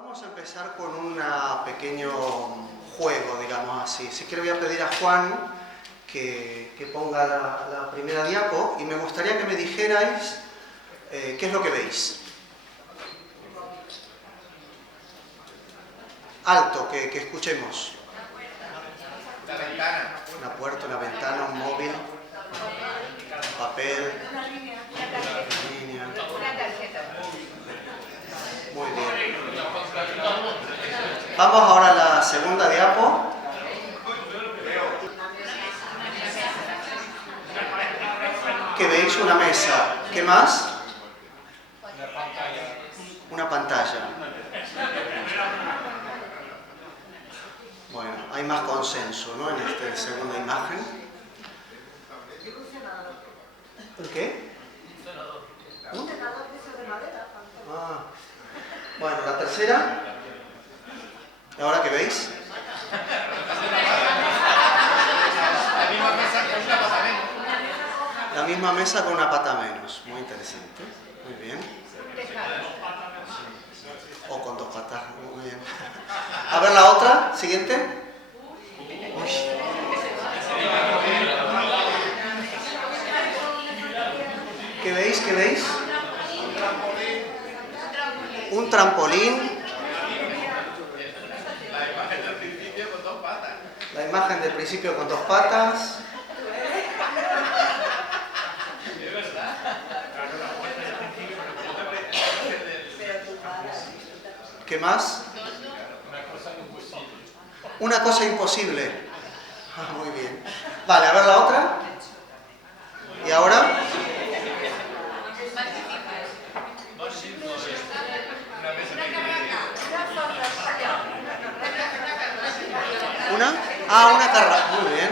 Vamos a empezar con un pequeño juego, digamos así. Si quiero voy a pedir a Juan que ponga la primera diapo y me gustaría que me dijerais qué es lo que veis. Alto, que escuchemos. La ventana. Una puerta, una ventana, un móvil, un papel, una línea. Muy bien. Vamos ahora a la segunda diapo. ¿Qué veis? Una mesa. ¿Qué más? Una pantalla. Bueno, hay más consenso, ¿no? En esta segunda imagen. ¿El qué? ¿Un cenador de madera? Ah. Bueno, la tercera. ¿Y ahora qué veis? La misma mesa con una pata menos. Muy interesante. Muy bien. O con dos patas. Muy bien. A ver la otra. Siguiente. Uy. ¿Qué veis? ¿Qué veis? Un trampolín. La imagen del principio con dos patas. ¿Qué más? Una cosa imposible. Ah, muy bien. Vale, a ver la otra. ¿Y ahora? ¿Una? Ah, una carra. Muy bien.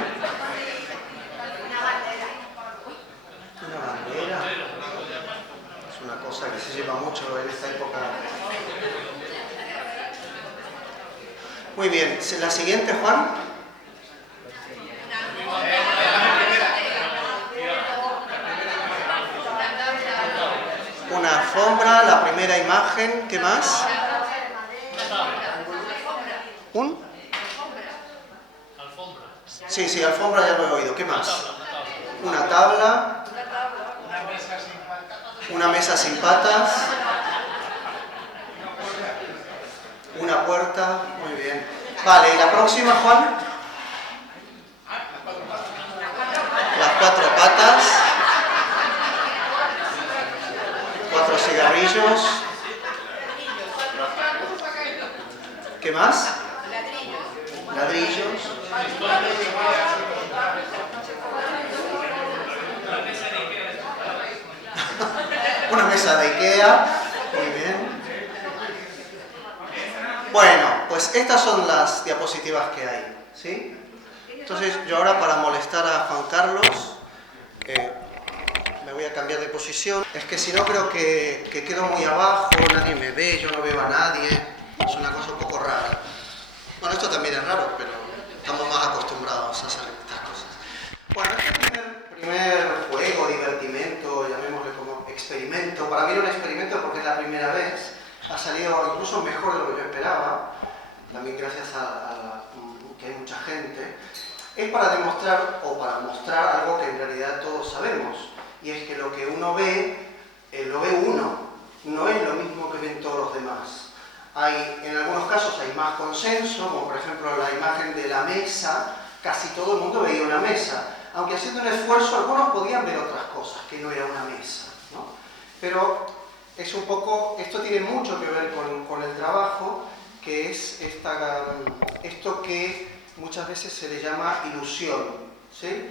Una bandera. Es una cosa que se lleva mucho en esta época. Muy bien. ¿La siguiente, Juan? Una alfombra, la primera imagen. ¿Qué más? ¿Un? Sí, alfombra ya lo he oído. ¿Qué más? Una tabla. Una mesa sin patas. Una puerta. Muy bien. Vale, ¿y la próxima, Juan? Las cuatro patas. 4 cigarrillos. ¿Qué más? Ladrillos. Una mesa de Ikea. Muy bien. Bueno, pues estas son las diapositivas que hay, ¿sí? Entonces yo ahora, para molestar a Juan Carlos, me voy a cambiar de posición. Es que si no creo que quedo muy abajo, nadie me ve, yo no veo a nadie. Es una cosa un poco rara. Bueno, esto también es raro, pero estamos más acostumbrados a hacer estas cosas. Bueno, este primer juego, divertimento, llamémosle como experimento, para mí era un experimento porque es la primera vez, ha salido incluso mejor de lo que yo esperaba, también gracias a que hay mucha gente, es para demostrar o para mostrar algo que en realidad todos sabemos, y es que lo que uno ve, lo ve uno, no es lo mismo que ven todos los demás. En algunos casos hay más consenso, como por ejemplo la imagen de la mesa, casi todo el mundo veía una mesa, aunque haciendo un esfuerzo algunos podían ver otras cosas, que no era una mesa, ¿no? Pero es un poco, esto tiene mucho que ver con el trabajo, que es esto que muchas veces se le llama ilusión, ¿sí?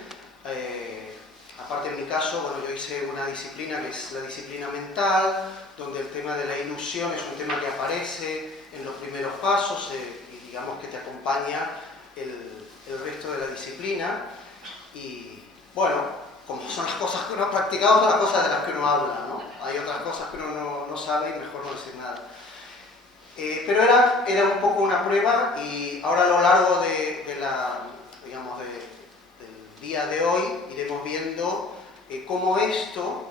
Aparte en mi caso, bueno, yo hice una disciplina que es la disciplina mental, donde el tema de la ilusión es un tema que aparece en los primeros pasos y digamos que te acompaña el resto de la disciplina. Y bueno, como son las cosas que uno ha practicado, son las cosas de las que uno habla, ¿no? Hay otras cosas que uno no sabe y mejor no decir nada. Pero era un poco una prueba, y ahora a lo largo del día de hoy iremos viendo cómo esto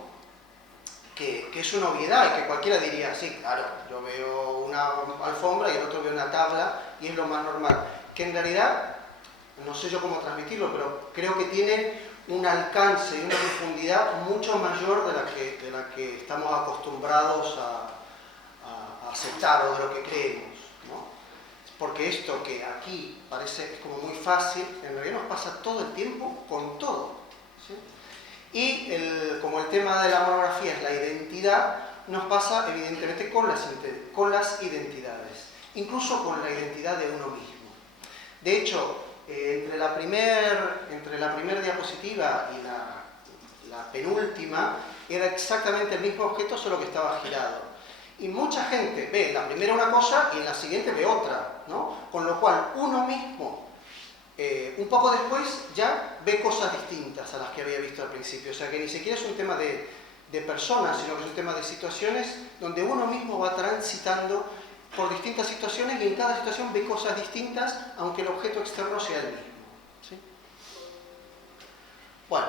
que es una obviedad y que cualquiera diría, sí, claro, yo veo una alfombra y el otro ve una tabla y es lo más normal. Que en realidad, no sé yo cómo transmitirlo, pero creo que tiene un alcance y una profundidad mucho mayor de la que estamos acostumbrados a aceptar o de lo que creemos, ¿no? Porque esto que aquí parece como muy fácil, en realidad nos pasa todo el tiempo con todo, ¿sí? Y como el tema de la monografía es la identidad, nos pasa evidentemente con las identidades, incluso con la identidad de uno mismo. De hecho, entre la primera diapositiva y la penúltima era exactamente el mismo objeto, solo que estaba girado. Y mucha gente ve en la primera una cosa y en la siguiente ve otra, ¿no? Con lo cual uno mismo, un poco después, ya ve cosas distintas a las que había visto al principio. O sea que ni siquiera es un tema de personas, sino que es un tema de situaciones donde uno mismo va transitando por distintas situaciones y en cada situación ve cosas distintas, aunque el objeto externo sea el mismo, ¿sí? Bueno,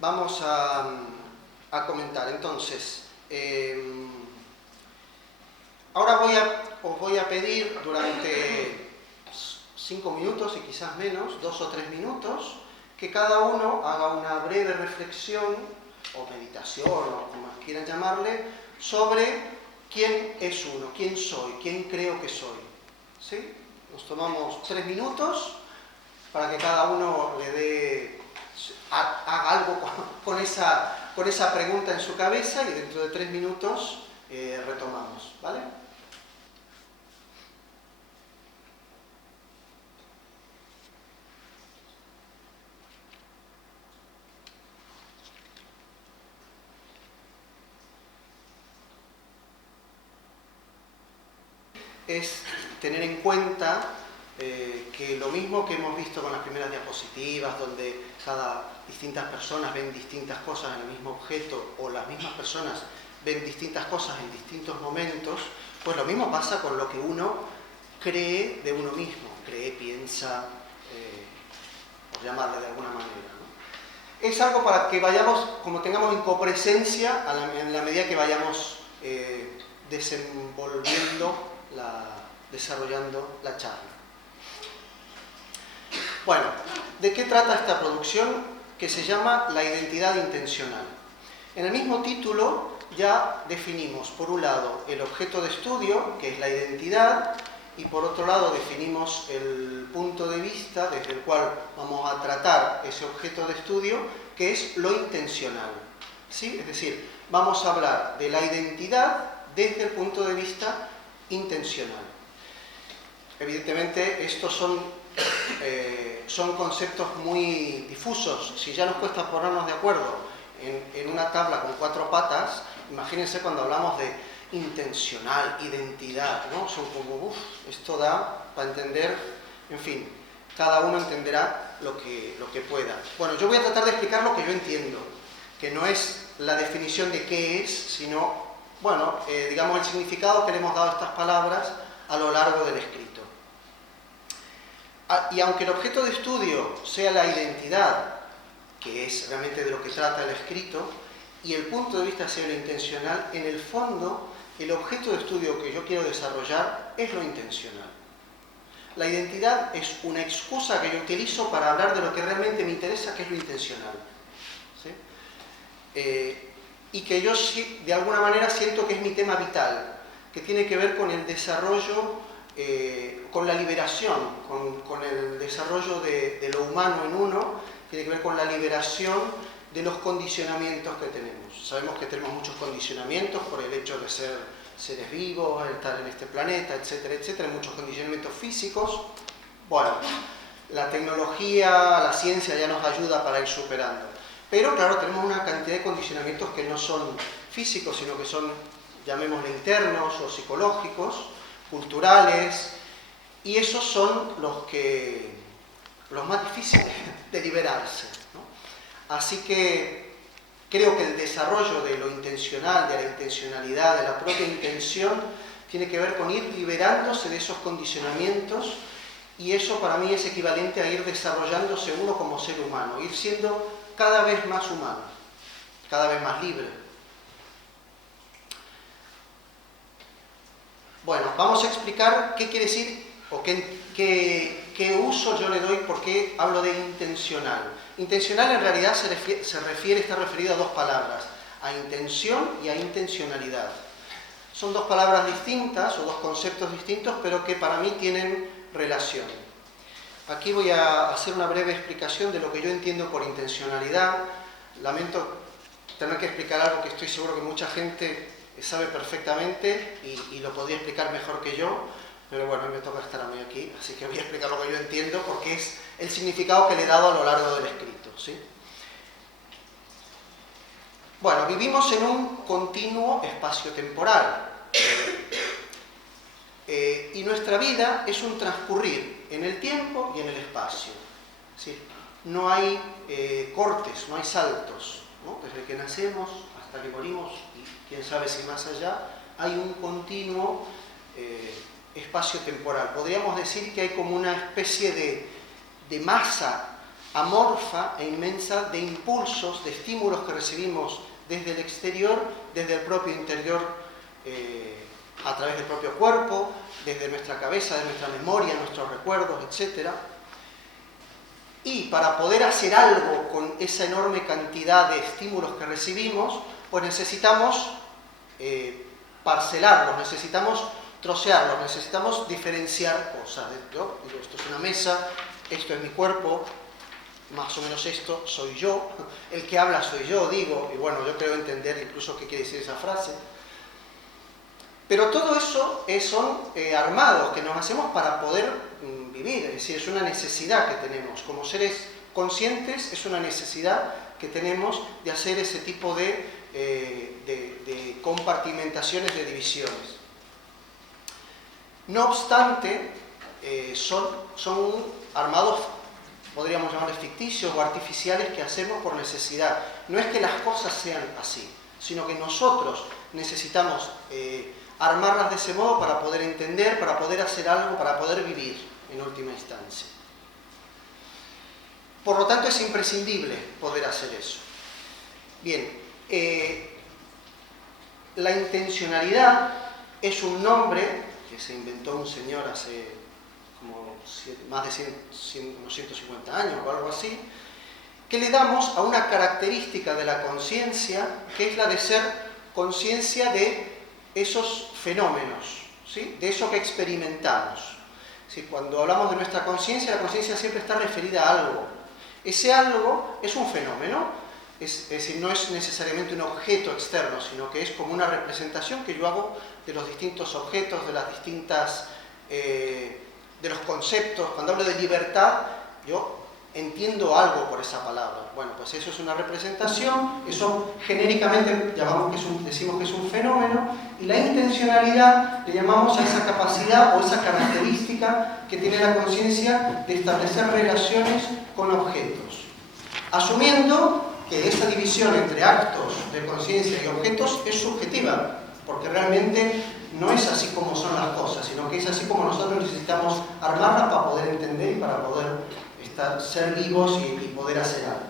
vamos a comentar. Entonces, ahora os voy a pedir durante 5 minutos y quizás menos, 2 o 3 minutos, que cada uno haga una breve reflexión o meditación o como quieran llamarle, sobre quién es uno, quién soy, quién creo que soy, ¿sí? Nos tomamos 3 minutos para que cada uno haga algo con esa pregunta en su cabeza y dentro de 3 minutos retomamos, ¿vale? Es tener en cuenta que lo mismo que hemos visto con las primeras diapositivas, donde distintas personas ven distintas cosas en el mismo objeto, o las mismas personas ven distintas cosas en distintos momentos, pues lo mismo pasa con lo que uno cree de uno mismo, piensa, por llamarle de alguna manera, ¿no? Es algo para que vayamos, como tengamos en copresencia, en la medida que vayamos desarrollando la charla. Bueno, ¿de qué trata esta producción que se llama La identidad intencional? En el mismo título ya definimos, por un lado, el objeto de estudio, que es la identidad, y por otro lado definimos el punto de vista desde el cual vamos a tratar ese objeto de estudio, que es lo intencional, ¿sí? Es decir, vamos a hablar de la identidad desde el punto de vista intencional. Evidentemente, estos son conceptos muy difusos. Si ya nos cuesta ponernos de acuerdo en una tabla con 4 patas, imagínense cuando hablamos de intencional, identidad, ¿no? Son como, esto da para entender, en fin, cada uno entenderá lo que pueda. Bueno, yo voy a tratar de explicar lo que yo entiendo, que no es la definición de qué es, sino, bueno, digamos el significado que le hemos dado a estas palabras a lo largo del escrito. Y aunque el objeto de estudio sea la identidad, que es realmente de lo que trata el escrito, y el punto de vista sea lo intencional, en el fondo, el objeto de estudio que yo quiero desarrollar es lo intencional. La identidad es una excusa que yo utilizo para hablar de lo que realmente me interesa, que es lo intencional, ¿sí? Y que yo de alguna manera siento que es mi tema vital, que tiene que ver con el desarrollo, con la liberación, con el desarrollo de lo humano en uno, tiene que ver con la liberación de los condicionamientos que tenemos. Sabemos que tenemos muchos condicionamientos por el hecho de ser seres vivos, estar en este planeta, etcétera, etcétera, muchos condicionamientos físicos. Bueno, la tecnología, la ciencia ya nos ayuda para ir superando. Pero claro, tenemos una cantidad de condicionamientos que no son físicos, sino que son, llamémosle, internos o psicológicos, culturales, y esos son los más difíciles de liberarse, ¿no? Así que creo que el desarrollo de lo intencional, de la intencionalidad, de la propia intención, tiene que ver con ir liberándose de esos condicionamientos, y eso para mí es equivalente a ir desarrollándose uno como ser humano, ir siendo cada vez más humano, cada vez más libre, Bueno, vamos a explicar qué quiere decir o qué uso yo le doy, por qué hablo de intencional. Intencional en realidad está referido a dos palabras, a intención y a intencionalidad. Son dos palabras distintas o dos conceptos distintos, pero que para mí tienen relación. Aquí voy a hacer una breve explicación de lo que yo entiendo por intencionalidad. Lamento tener que explicar algo que estoy seguro que mucha gente sabe perfectamente y lo podría explicar mejor que yo, pero bueno, me toca estar a mí aquí, así que voy a explicar lo que yo entiendo porque es el significado que le he dado a lo largo del escrito, ¿sí? Bueno, vivimos en un continuo espacio-temporal y nuestra vida es un transcurrir en el tiempo y en el espacio, ¿sí? No hay cortes, no hay saltos, ¿no? Desde que nacemos hasta que morimos, y quién sabe si más allá, hay un continuo espacio temporal. Podríamos decir que hay como una especie de masa amorfa e inmensa de impulsos, de estímulos que recibimos desde el exterior, desde el propio interior, a través del propio cuerpo, desde nuestra cabeza, de nuestra memoria, nuestros recuerdos, etc. Y para poder hacer algo con esa enorme cantidad de estímulos que recibimos, pues necesitamos parcelarlos, necesitamos trocearlos, necesitamos diferenciar cosas. Yo digo, esto es una mesa, esto es mi cuerpo, más o menos esto soy yo, el que habla soy yo, digo, y bueno, yo creo entender incluso qué quiere decir esa frase. Pero todo eso son armados que nos hacemos para poder vivir, es decir, es una necesidad que tenemos. Como seres conscientes es una necesidad que tenemos de hacer ese tipo de compartimentaciones, de divisiones. No obstante, son armados, podríamos llamarlos ficticios o artificiales, que hacemos por necesidad. No es que las cosas sean así, sino que nosotros necesitamos armarlas de ese modo para poder entender, para poder hacer algo, para poder vivir en última instancia. Por lo tanto, es imprescindible poder hacer eso. Bien, la intencionalidad es un nombre que se inventó un señor hace como más de 150 años o algo así, que le damos a una característica de la conciencia, que es la de ser conciencia de esos fenómenos, ¿sí? De eso que experimentamos. ¿Sí? Cuando hablamos de nuestra conciencia, la conciencia siempre está referida a algo. Ese algo es un fenómeno, es decir, no es necesariamente un objeto externo, sino que es como una representación que yo hago de los distintos objetos, de las distintas, de los conceptos. Cuando hablo de libertad, yo entiendo algo por esa palabra. Bueno, pues eso es una representación, eso genéricamente decimos que es un fenómeno, y la intencionalidad le llamamos a esa capacidad o esa característica que tiene la conciencia de establecer relaciones con objetos, asumiendo que esa división entre actos de conciencia y objetos es subjetiva, porque realmente no es así como son las cosas, sino que es así como nosotros necesitamos armarlas para poder entender y para poder ser vivos y poder hacer algo.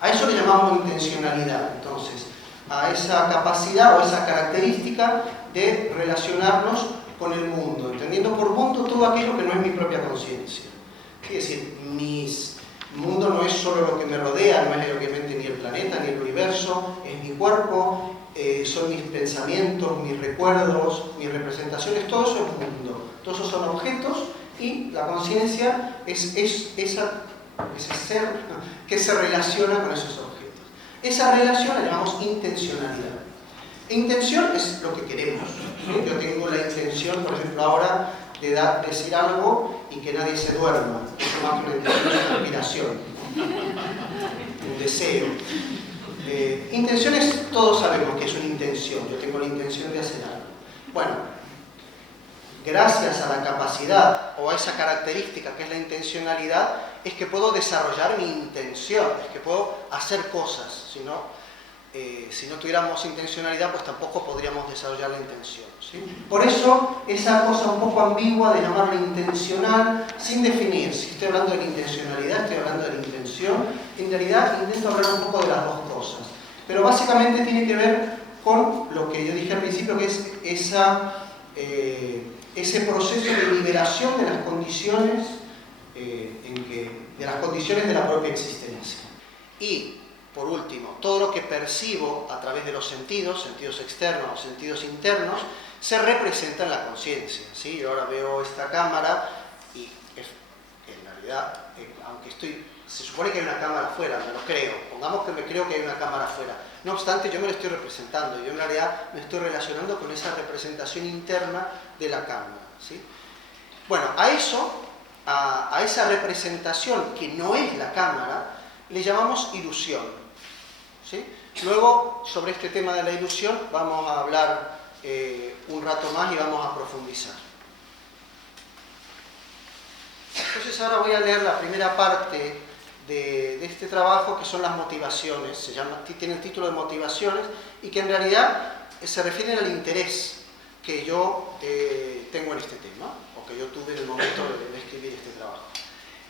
A eso le llamamos intencionalidad, entonces, a esa capacidad o esa característica de relacionarnos con el mundo, entendiendo por mundo todo aquello que no es mi propia conciencia. Es decir, mi mundo no es solo lo que me rodea, no es obviamente ni el planeta ni el universo, es mi cuerpo, son mis pensamientos, mis recuerdos, mis representaciones, todo eso es mundo, todos esos son objetos. Y la conciencia es ese ser que se relaciona con esos objetos. Esa relación la llamamos intencionalidad. Intención es lo que queremos, ¿sí? Yo tengo la intención, por ejemplo, ahora de decir algo y que nadie se duerma. Eso más que una intención, es una aspiración, un deseo. Intenciones, todos sabemos que es una intención. Yo tengo la intención de hacer algo. Bueno, gracias a la capacidad o a esa característica que es la intencionalidad, es que puedo desarrollar mi intención, es que puedo hacer cosas. Si no tuviéramos intencionalidad, pues tampoco podríamos desarrollar la intención, ¿sí? Por eso, esa cosa un poco ambigua de llamarla intencional, sin definir si estoy hablando de la intencionalidad, estoy hablando de la intención. En realidad, intento hablar un poco de las dos cosas. Pero básicamente tiene que ver con lo que yo dije al principio, que es esa ese proceso de liberación de las condiciones de las condiciones de la propia existencia. Y, por último, todo lo que percibo a través de los sentidos externos o sentidos internos, se representa en la conciencia, ¿sí? Yo ahora veo esta cámara y en realidad, aunque se supone que hay una cámara afuera, me lo creo, pongamos que me creo que hay una cámara afuera, no obstante yo me lo estoy representando, yo en realidad me estoy relacionando con esa representación interna de la cámara, ¿sí? Bueno, a esa representación que no es la cámara, le llamamos ilusión, ¿sí? Luego, sobre este tema de la ilusión, vamos a hablar un rato más y vamos a profundizar. Entonces ahora voy a leer la primera parte de este trabajo, que son las motivaciones. Tiene el título de motivaciones y que en realidad se refieren al interés que yo tengo en este tema, o que yo tuve en el momento de escribir este trabajo.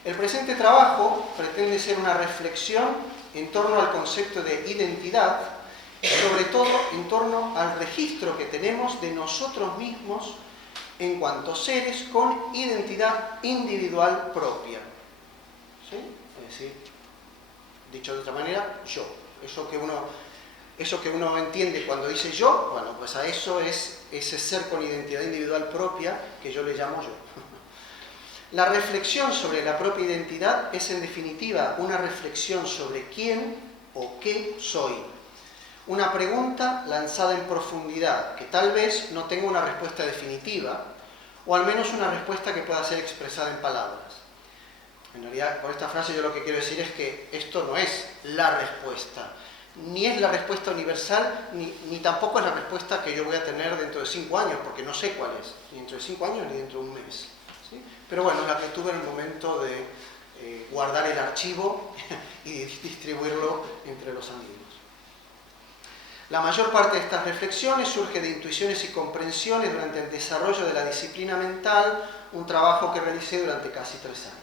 El presente trabajo pretende ser una reflexión en torno al concepto de identidad, y sobre todo en torno al registro que tenemos de nosotros mismos en cuanto seres con identidad individual propia. ¿Sí? Es decir, dicho de otra manera, yo. Eso que uno entiende cuando dice yo, bueno, pues a eso es ese ser con identidad individual propia que yo le llamo yo. La reflexión sobre la propia identidad es en definitiva una reflexión sobre quién o qué soy. Una pregunta lanzada en profundidad, que tal vez no tenga una respuesta definitiva, o al menos una respuesta que pueda ser expresada en palabras. En realidad, con esta frase yo lo que quiero decir es que esto no es la respuesta. Ni es la respuesta universal, ni tampoco es la respuesta que yo voy a tener dentro de 5 años, porque no sé cuál es, ni dentro de 5 años ni dentro de un mes. ¿Sí? Pero bueno, la que tuve en el momento de guardar el archivo y distribuirlo entre los amigos. La mayor parte de estas reflexiones surge de intuiciones y comprensiones durante el desarrollo de la disciplina mental, un trabajo que realicé durante casi 3 años.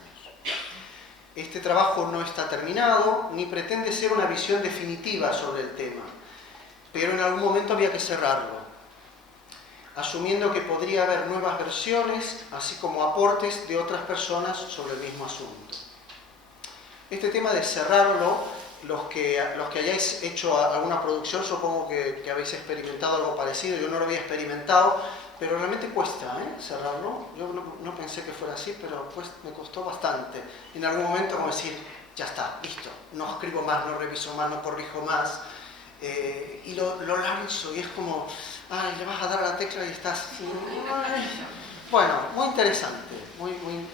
Este trabajo no está terminado, ni pretende ser una visión definitiva sobre el tema, pero en algún momento había que cerrarlo, asumiendo que podría haber nuevas versiones, así como aportes de otras personas sobre el mismo asunto. Este tema de cerrarlo, los que hayáis hecho alguna producción, supongo que habéis experimentado algo parecido. Yo no lo había experimentado, pero realmente cuesta cerrarlo. Yo no pensé que fuera así, pero pues me costó bastante. En algún momento como decir, ya está, listo, no escribo más, no reviso más, no corrijo más, y lo lanzo, y es como, ay, le vas a dar a la tecla y estás... Bueno, muy interesante,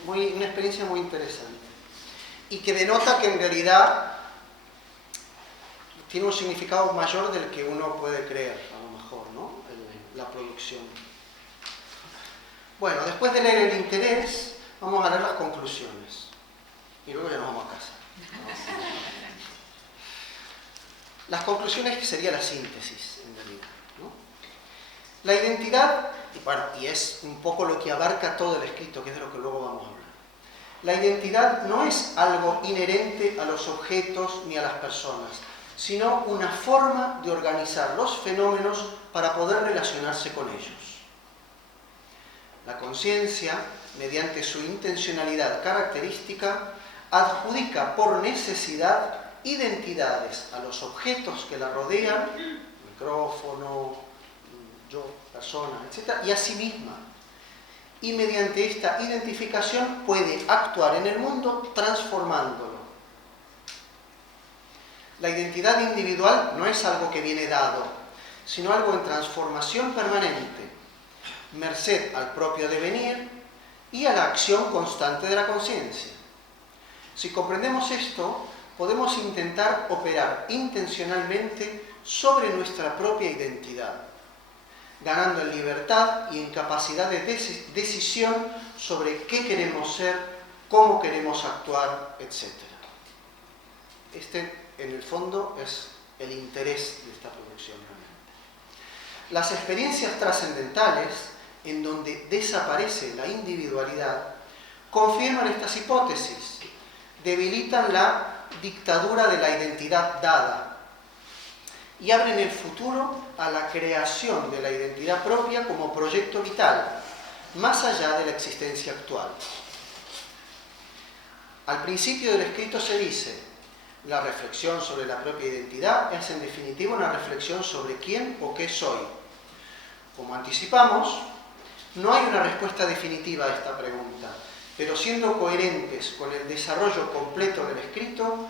una experiencia muy interesante, y que denota que en realidad tiene un significado mayor del que uno puede creer, a lo mejor, ¿no? La producción. Bueno, después de leer el interés, vamos a leer las conclusiones. Y luego ya nos vamos a casa. Las conclusiones sería la síntesis, en realidad, ¿no? La identidad, y es un poco lo que abarca todo el escrito, que es de lo que luego vamos a hablar. La identidad no es algo inherente a los objetos ni a las personas, sino una forma de organizar los fenómenos para poder relacionarse con ellos. La conciencia, mediante su intencionalidad característica, adjudica por necesidad identidades a los objetos que la rodean, micrófono, yo, persona, etc., y a sí misma. Y mediante esta identificación puede actuar en el mundo transformándolo. La identidad individual no es algo que viene dado, sino algo en transformación permanente, merced al propio devenir y a la acción constante de la conciencia. Si comprendemos esto, podemos intentar operar intencionalmente sobre nuestra propia identidad, ganando en libertad y en capacidad de decisión sobre qué queremos ser, cómo queremos actuar, etc. En el fondo, es el interés de esta producción. Las experiencias trascendentales, en donde desaparece la individualidad, confirman estas hipótesis, debilitan la dictadura de la identidad dada y abren el futuro a la creación de la identidad propia como proyecto vital, más allá de la existencia actual. Al principio del escrito se dice: la reflexión sobre la propia identidad es en definitiva una reflexión sobre quién o qué soy. Como anticipamos, no hay una respuesta definitiva a esta pregunta, pero siendo coherentes con el desarrollo completo del escrito,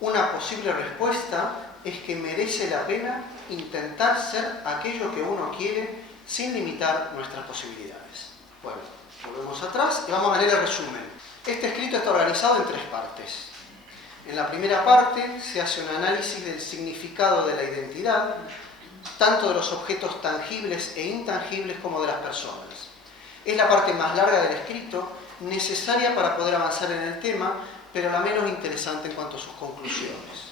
una posible respuesta es que merece la pena intentar ser aquello que uno quiere sin limitar nuestras posibilidades. Bueno, volvemos atrás y vamos a leer el resumen. Este escrito está organizado en 3 partes. En la primera parte se hace un análisis del significado de la identidad, tanto de los objetos tangibles e intangibles como de las personas. Es la parte más larga del escrito, necesaria para poder avanzar en el tema, pero la menos interesante en cuanto a sus conclusiones.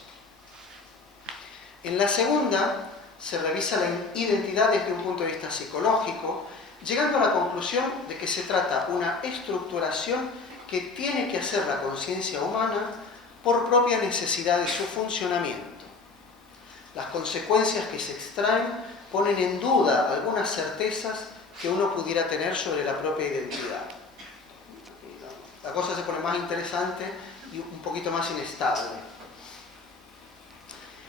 En la segunda se revisa la identidad desde un punto de vista psicológico, llegando a la conclusión de que se trata de una estructuración que tiene que hacer la conciencia humana por propia necesidad de su funcionamiento. Las consecuencias que se extraen ponen en duda algunas certezas que uno pudiera tener sobre la propia identidad. La cosa se pone más interesante y un poquito más inestable.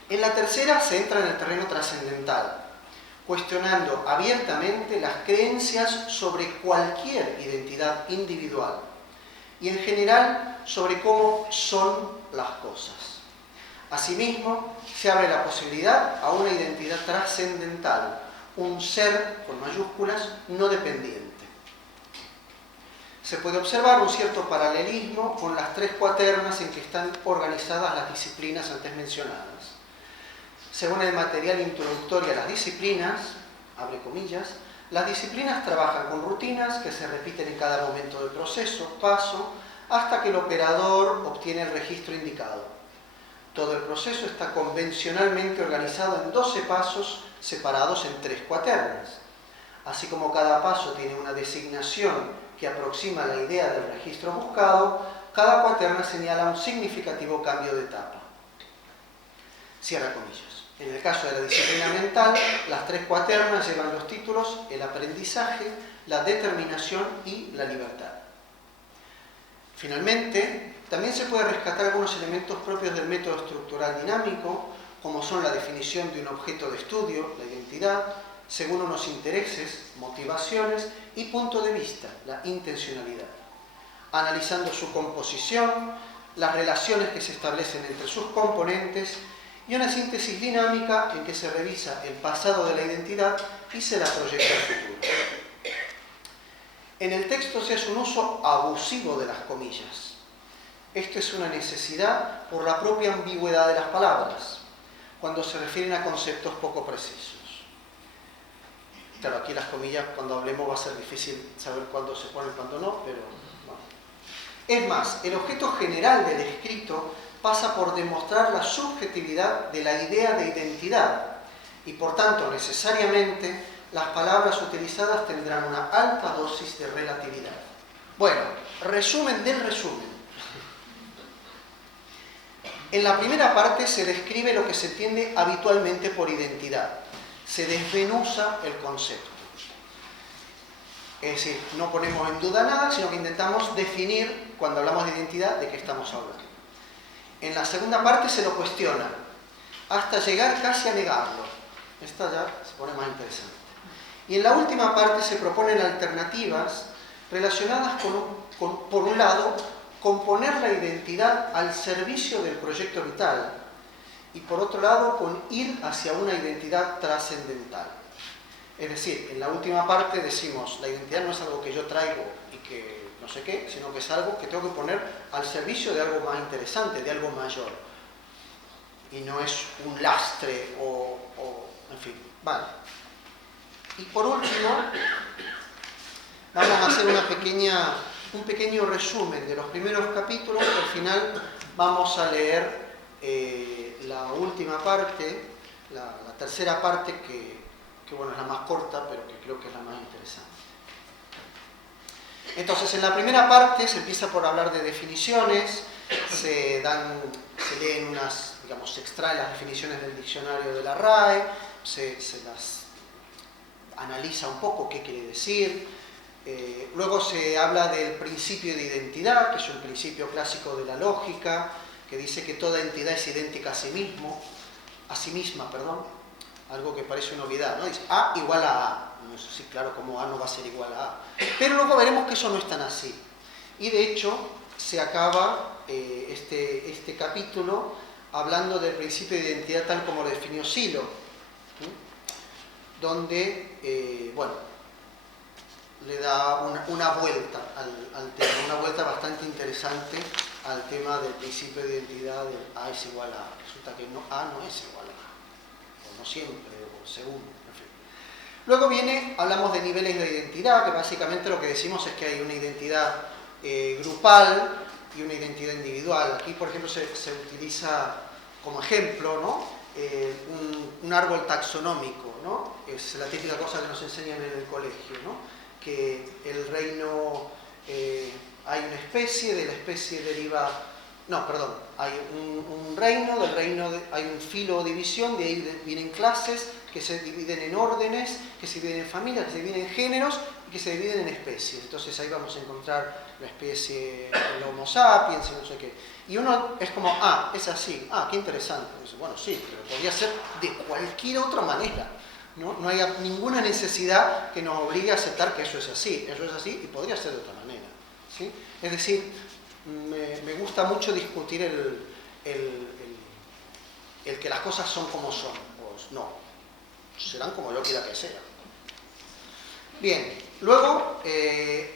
En la tercera se entra en el terreno trascendental, cuestionando abiertamente las creencias sobre cualquier identidad individual y en general sobre cómo son las cosas. Asimismo, se abre la posibilidad a una identidad trascendental, un ser, con mayúsculas, no dependiente. Se puede observar un cierto paralelismo con las 3 cuaternas en que están organizadas las disciplinas antes mencionadas. Según el material introductorio a las disciplinas, abre comillas, las disciplinas trabajan con rutinas que se repiten en cada momento del proceso, paso, hasta que el operador obtiene el registro indicado. Todo el proceso está convencionalmente organizado en 12 pasos separados en 3 cuaternas. Así como cada paso tiene una designación que aproxima la idea del registro buscado, cada cuaterna señala un significativo cambio de etapa. Cierra comillas. En el caso de la disciplina mental, las 3 cuaternas llevan los títulos: el aprendizaje, la determinación y la libertad. Finalmente, también se puede rescatar algunos elementos propios del método estructural dinámico, como son la definición de un objeto de estudio, la identidad, según unos intereses, motivaciones y punto de vista, la intencionalidad, analizando su composición, las relaciones que se establecen entre sus componentes y una síntesis dinámica en que se revisa el pasado de la identidad y se la proyecta al futuro. En el texto se hace un uso abusivo de las comillas. Esto es una necesidad por la propia ambigüedad de las palabras, cuando se refieren a conceptos poco precisos. Claro, aquí las comillas, cuando hablemos, va a ser difícil saber cuándo se ponen y cuándo no, pero bueno. Es más, el objeto general del escrito pasa por demostrar la subjetividad de la idea de identidad y, por tanto, necesariamente, las palabras utilizadas tendrán una alta dosis de relatividad. Bueno, resumen del resumen. En la primera parte se describe lo que se entiende habitualmente por identidad. Se desmenuza el concepto. Es decir, no ponemos en duda nada, sino que intentamos definir, cuando hablamos de identidad, de qué estamos hablando. En la segunda parte se lo cuestiona, hasta llegar casi a negarlo. Esta ya se pone más interesante. Y en la última parte se proponen alternativas relacionadas con, por un lado, con poner la identidad al servicio del proyecto vital y, por otro lado, con ir hacia una identidad trascendental. Es decir, en la última parte decimos, la identidad no es algo que yo traigo y que no sé qué, sino que es algo que tengo que poner al servicio de algo más interesante, de algo mayor. Y no es un lastre o en fin, vale. Y por último, vamos a hacer un pequeño resumen de los primeros capítulos, que al final vamos a leer la última parte, la tercera parte, que bueno, es la más corta, pero que creo que es la más interesante. Entonces, en la primera parte se empieza por hablar de definiciones, se leen unas digamos, se extraen las definiciones del diccionario de la RAE, se las analiza un poco qué quiere decir. Luego se habla del principio de identidad, que es un principio clásico de la lógica, que dice que toda entidad es idéntica a sí misma, algo que parece una obviedad, ¿no? Dice A igual a A. No es así, claro, como A no va a ser igual a A. Pero luego veremos que eso no es tan así. Y de hecho, se acaba este capítulo hablando del principio de identidad tal como lo definió Silo, donde, bueno, le da una vuelta al tema, una vuelta bastante interesante al tema del principio de identidad de A es igual a A. Resulta que A no es igual a A, o no siempre, o según, en fin. Luego hablamos de niveles de identidad, que básicamente lo que decimos es que hay una identidad grupal y una identidad individual. Aquí, por ejemplo, se utiliza como ejemplo, ¿no? Un árbol taxonómico, ¿no? Es la típica cosa que nos enseñan en el colegio, ¿no? Que el reino, hay una especie, de la especie deriva, no, perdón, hay un reino, del reino hay un filo o división, de ahí vienen clases que se dividen en órdenes, que se dividen en familias, que se dividen en géneros y que se dividen en especies. Entonces ahí vamos a encontrar la especie, el Homo sapiens y no sé qué. Y uno es como, es así, qué interesante. Dice, bueno, sí, pero podría ser de cualquier otra manera. No hay ninguna necesidad que nos obligue a aceptar que eso es así y podría ser de otra manera, ¿sí? Es decir, me gusta mucho discutir el que las cosas son como son, pues no, serán como yo quiera que sean. Bien, luego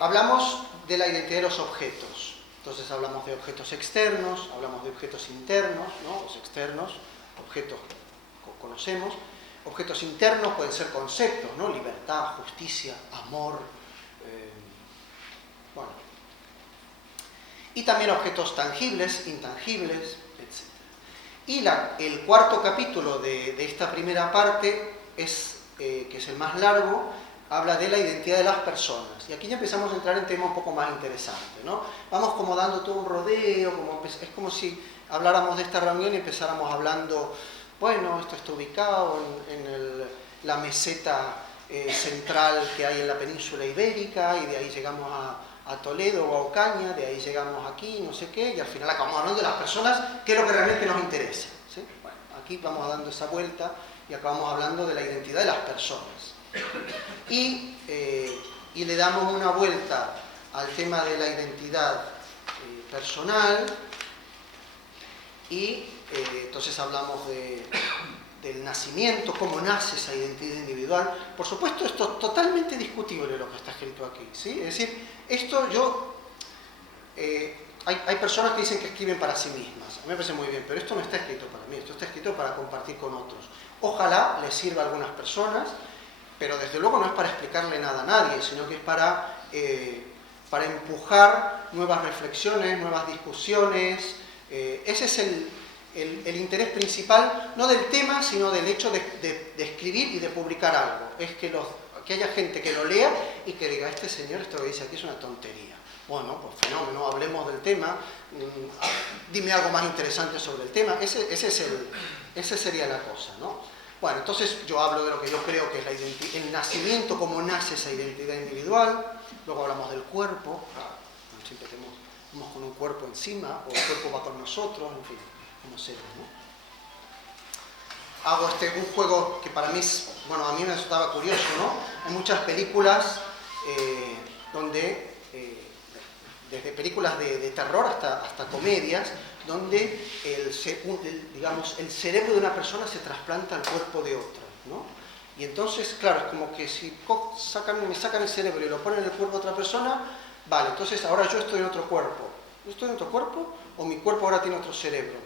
hablamos de la identidad de los objetos. Entonces hablamos de objetos externos, hablamos de objetos internos, ¿no? Los externos, objetos que conocemos. Objetos internos pueden ser conceptos, ¿no? Libertad, justicia, amor, bueno. Y también objetos tangibles, intangibles, etc. Y el cuarto capítulo de esta primera parte, que es el más largo, habla de la identidad de las personas. Y aquí ya empezamos a entrar en temas un poco más interesantes, ¿no? Vamos como dando todo un rodeo, es como si habláramos de esta reunión y empezáramos hablando... Bueno, esto está ubicado en la meseta central que hay en la península ibérica y de ahí llegamos a Toledo o a Ocaña, de ahí llegamos aquí, no sé qué, y al final acabamos hablando de las personas, que es lo que realmente nos interesa, ¿sí? Bueno, aquí vamos dando esa vuelta y acabamos hablando de la identidad de las personas. Y le damos una vuelta al tema de la identidad personal y entonces hablamos del nacimiento, cómo nace esa identidad individual. Por supuesto, esto es totalmente discutible lo que está escrito aquí, ¿sí? Es decir, esto hay personas que dicen que escriben para sí mismas. A mí me parece muy bien, pero esto no está escrito para mí, esto está escrito para compartir con otros. Ojalá les sirva a algunas personas, pero desde luego no es para explicarle nada a nadie, sino que es para empujar nuevas reflexiones, nuevas discusiones. Ese es el interés principal, no del tema, sino del hecho de escribir y de publicar algo. Es que haya gente que lo lea y que diga, este señor, esto que dice aquí es una tontería. Bueno, pues fenómeno, hablemos del tema, dime algo más interesante sobre el tema. Ese sería la cosa, ¿no? Bueno, entonces yo hablo de lo que yo creo que es el nacimiento, cómo nace esa identidad individual. Luego hablamos del cuerpo, siempre tenemos con un cuerpo encima, o el cuerpo va con nosotros, en fin. No sé, ¿no? Hago un juego que para mí, a mí me resultaba curioso, ¿no? Hay muchas películas donde, desde películas de terror hasta comedias, donde el cerebro de una persona se trasplanta al cuerpo de otra, ¿no? Y entonces, claro, es como que si me sacan el cerebro y lo ponen en el cuerpo de otra persona, vale, entonces ahora yo estoy en otro cuerpo. ¿Yo estoy en otro cuerpo o mi cuerpo ahora tiene otro cerebro?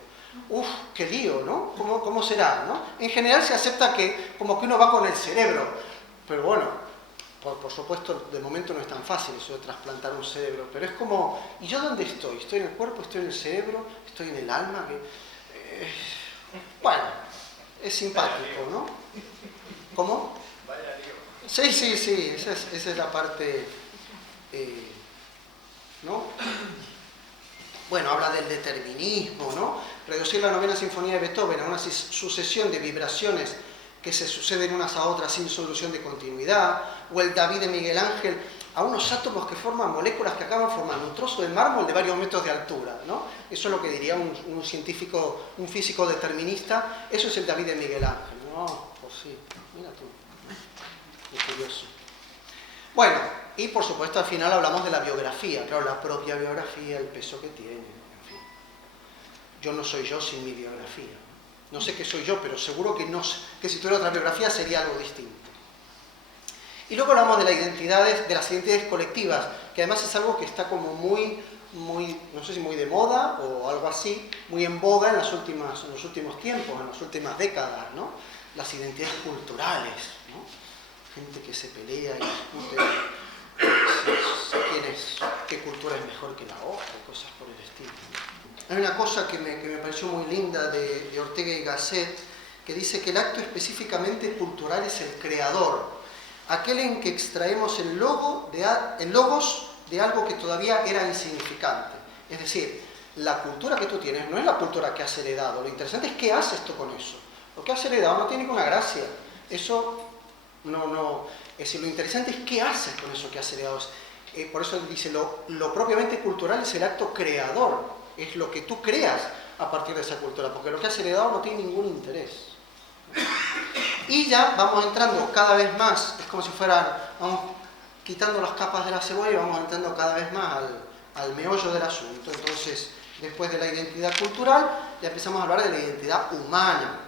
Uf, qué lío, ¿no? ¿Cómo será, no? En general se acepta que como que uno va con el cerebro, pero bueno, por supuesto, de momento no es tan fácil eso de trasplantar un cerebro, pero es como, ¿y yo dónde estoy? ¿Estoy en el cuerpo? ¿Estoy en el cerebro? ¿Estoy en el alma? Bueno, es simpático, ¿no? ¿Cómo? Sí, esa es la parte, ¿no? bueno, habla del determinismo, ¿no? Reducir la novena sinfonía de Beethoven a una sucesión de vibraciones que se suceden unas a otras sin solución de continuidad, o el David de Miguel Ángel a unos átomos que forman moléculas que acaban formando un trozo de mármol de varios metros de altura, ¿no? Eso es lo que diría un científico, un físico determinista. Eso es el David de Miguel Ángel. No, pues sí, mira tú. Qué curioso. Bueno, y por supuesto al final hablamos de la biografía, claro, la propia biografía, el peso que tiene, en fin. Yo no soy yo sin mi biografía. No sé qué soy yo, pero seguro que, que si tuviera otra biografía sería algo distinto. Y luego hablamos de las identidades colectivas, que además es algo que está como muy, no sé si muy de moda o algo así, muy en boga en los últimos tiempos, en las últimas décadas, ¿no? Las identidades culturales, ¿no? Gente que se pelea y discute qué cultura es mejor que la otra, cosas por el estilo. Hay una cosa que me pareció muy linda de Ortega y Gasset, que dice que el acto específicamente cultural es el creador, aquel en que extraemos el logos de algo que todavía era insignificante. Es decir, la cultura que tú tienes no es la cultura que has heredado, lo interesante es qué haces tú con eso. Lo que has heredado no tiene ninguna gracia, eso es decir, lo interesante es qué haces con eso que has heredado. Por eso dice, lo propiamente cultural es el acto creador, es lo que tú creas a partir de esa cultura, porque lo que has heredado no tiene ningún interés. Y ya vamos entrando cada vez más, es como si vamos quitando las capas de la cebolla y vamos entrando cada vez más al meollo del asunto. Entonces, después de la identidad cultural, ya empezamos a hablar de la identidad humana.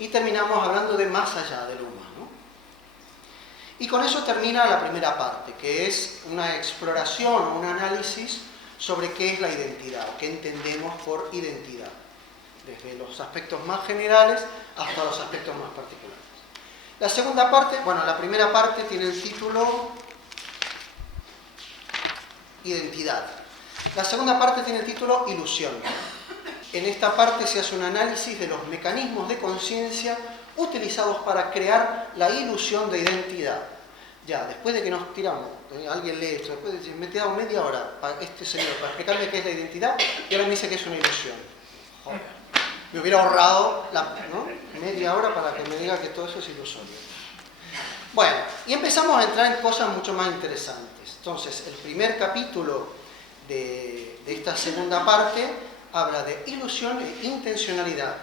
Y terminamos hablando de más allá del humano. Y con eso termina la primera parte, que es una exploración, un análisis sobre qué es la identidad, o qué entendemos por identidad, desde los aspectos más generales hasta los aspectos más particulares. La segunda parte, bueno, la primera parte tiene el título Identidad. La segunda parte tiene el título Ilusión. En esta parte se hace un análisis de los mecanismos de conciencia utilizados para crear la ilusión de identidad. Ya, después de que nos tiramos, alguien lee esto, después de decir, me he tirado media hora para este señor, para explicarme qué es la identidad, y ahora me dice que es una ilusión. Joder, me hubiera ahorrado media hora para que me diga que todo eso es ilusorio. Bueno, y empezamos a entrar en cosas mucho más interesantes. Entonces, el primer capítulo de esta segunda parte habla de ilusión e intencionalidad.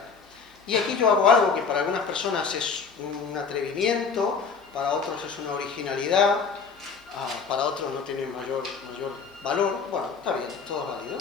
Y aquí yo hago algo que para algunas personas es un atrevimiento, para otros es una originalidad, para otros no tiene mayor valor. Bueno, está bien, todo es válido.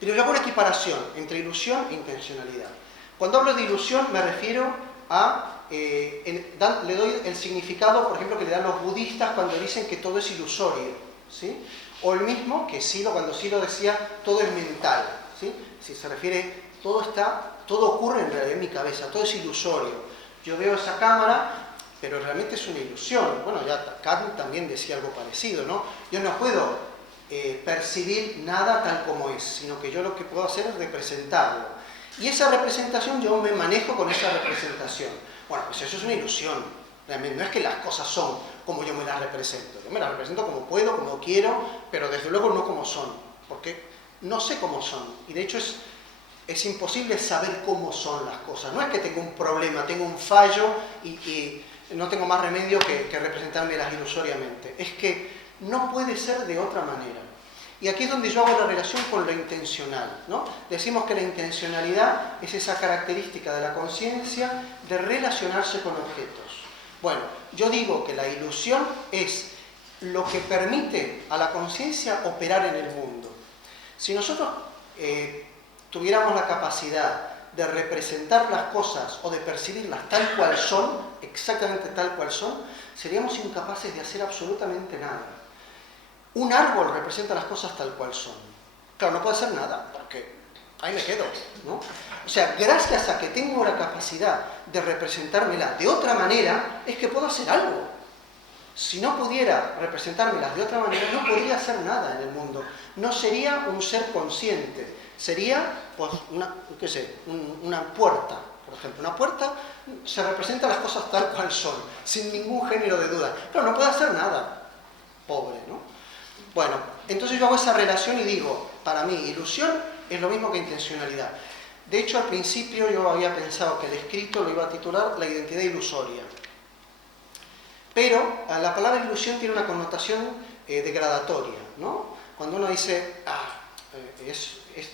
Pero yo hago una equiparación entre ilusión e intencionalidad. Cuando hablo de ilusión me refiero a... le doy el significado, por ejemplo, que le dan los budistas cuando dicen que todo es ilusorio, ¿sí? O el mismo que Silo, cuando Silo decía todo es mental, ¿sí? Si se refiere, todo ocurre en realidad en mi cabeza, todo es ilusorio. Yo veo esa cámara, pero realmente es una ilusión. Bueno, ya Kant también decía algo parecido, ¿no? Yo no puedo percibir nada tal como es, sino que yo lo que puedo hacer es representarlo. Y esa representación, yo me manejo con esa representación. Bueno, pues eso es una ilusión. Realmente no es que las cosas son como yo me las represento. Yo me las represento como puedo, como quiero, pero desde luego no como son, porque no sé cómo son. Y de hecho es imposible saber cómo son las cosas. No es que tengo un problema, tengo un fallo y no tengo más remedio que representármelas ilusoriamente. Es que no puede ser de otra manera. Y aquí es donde yo hago la relación con lo intencional, ¿no? Decimos que la intencionalidad es esa característica de la conciencia de relacionarse con objetos. Bueno, yo digo que la ilusión es lo que permite a la conciencia operar en el mundo. Si nosotros tuviéramos la capacidad de representar las cosas o de percibirlas tal cual son, exactamente tal cual son, seríamos incapaces de hacer absolutamente nada. Un árbol representa las cosas tal cual son. Claro, no puedo hacer nada, porque ahí me quedo, ¿no? O sea, gracias a que tengo la capacidad de representármelas de otra manera, es que puedo hacer algo. Si no pudiera representármelas de otra manera, no podría hacer nada en el mundo. No sería un ser consciente. Sería, pues, una puerta, por ejemplo. Una puerta se representa las cosas tal cual son, sin ningún género de duda. Pero no puede hacer nada. Pobre, ¿no? Bueno, Entonces yo hago esa relación y digo, para mí, ilusión es lo mismo que intencionalidad. De hecho, al principio yo había pensado que el escrito lo iba a titular La identidad ilusoria. Pero la palabra ilusión tiene una connotación degradatoria, ¿no? Cuando uno dice,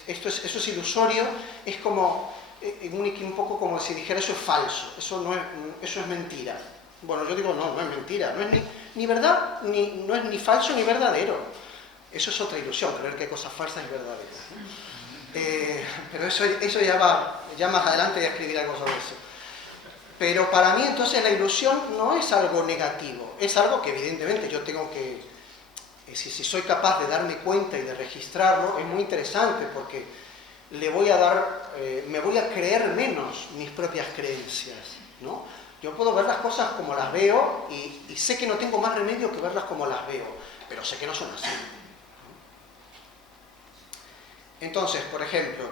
eso es ilusorio, es como un poco como si dijera eso es falso, eso es mentira. Bueno, yo digo, no es mentira, no es ni verdad, no es ni falso ni verdadero. Eso es otra ilusión, creer que hay cosas falsas y verdaderas. Pero eso ya más adelante ya escribiré algo sobre eso. Pero para mí entonces la ilusión no es algo negativo, es algo que evidentemente yo tengo que, si soy capaz de darme cuenta y de registrarlo, es muy interesante porque me voy a creer menos mis propias creencias, ¿no? Yo puedo ver las cosas como las veo y sé que no tengo más remedio que verlas como las veo, pero sé que no son así. Entonces, por ejemplo,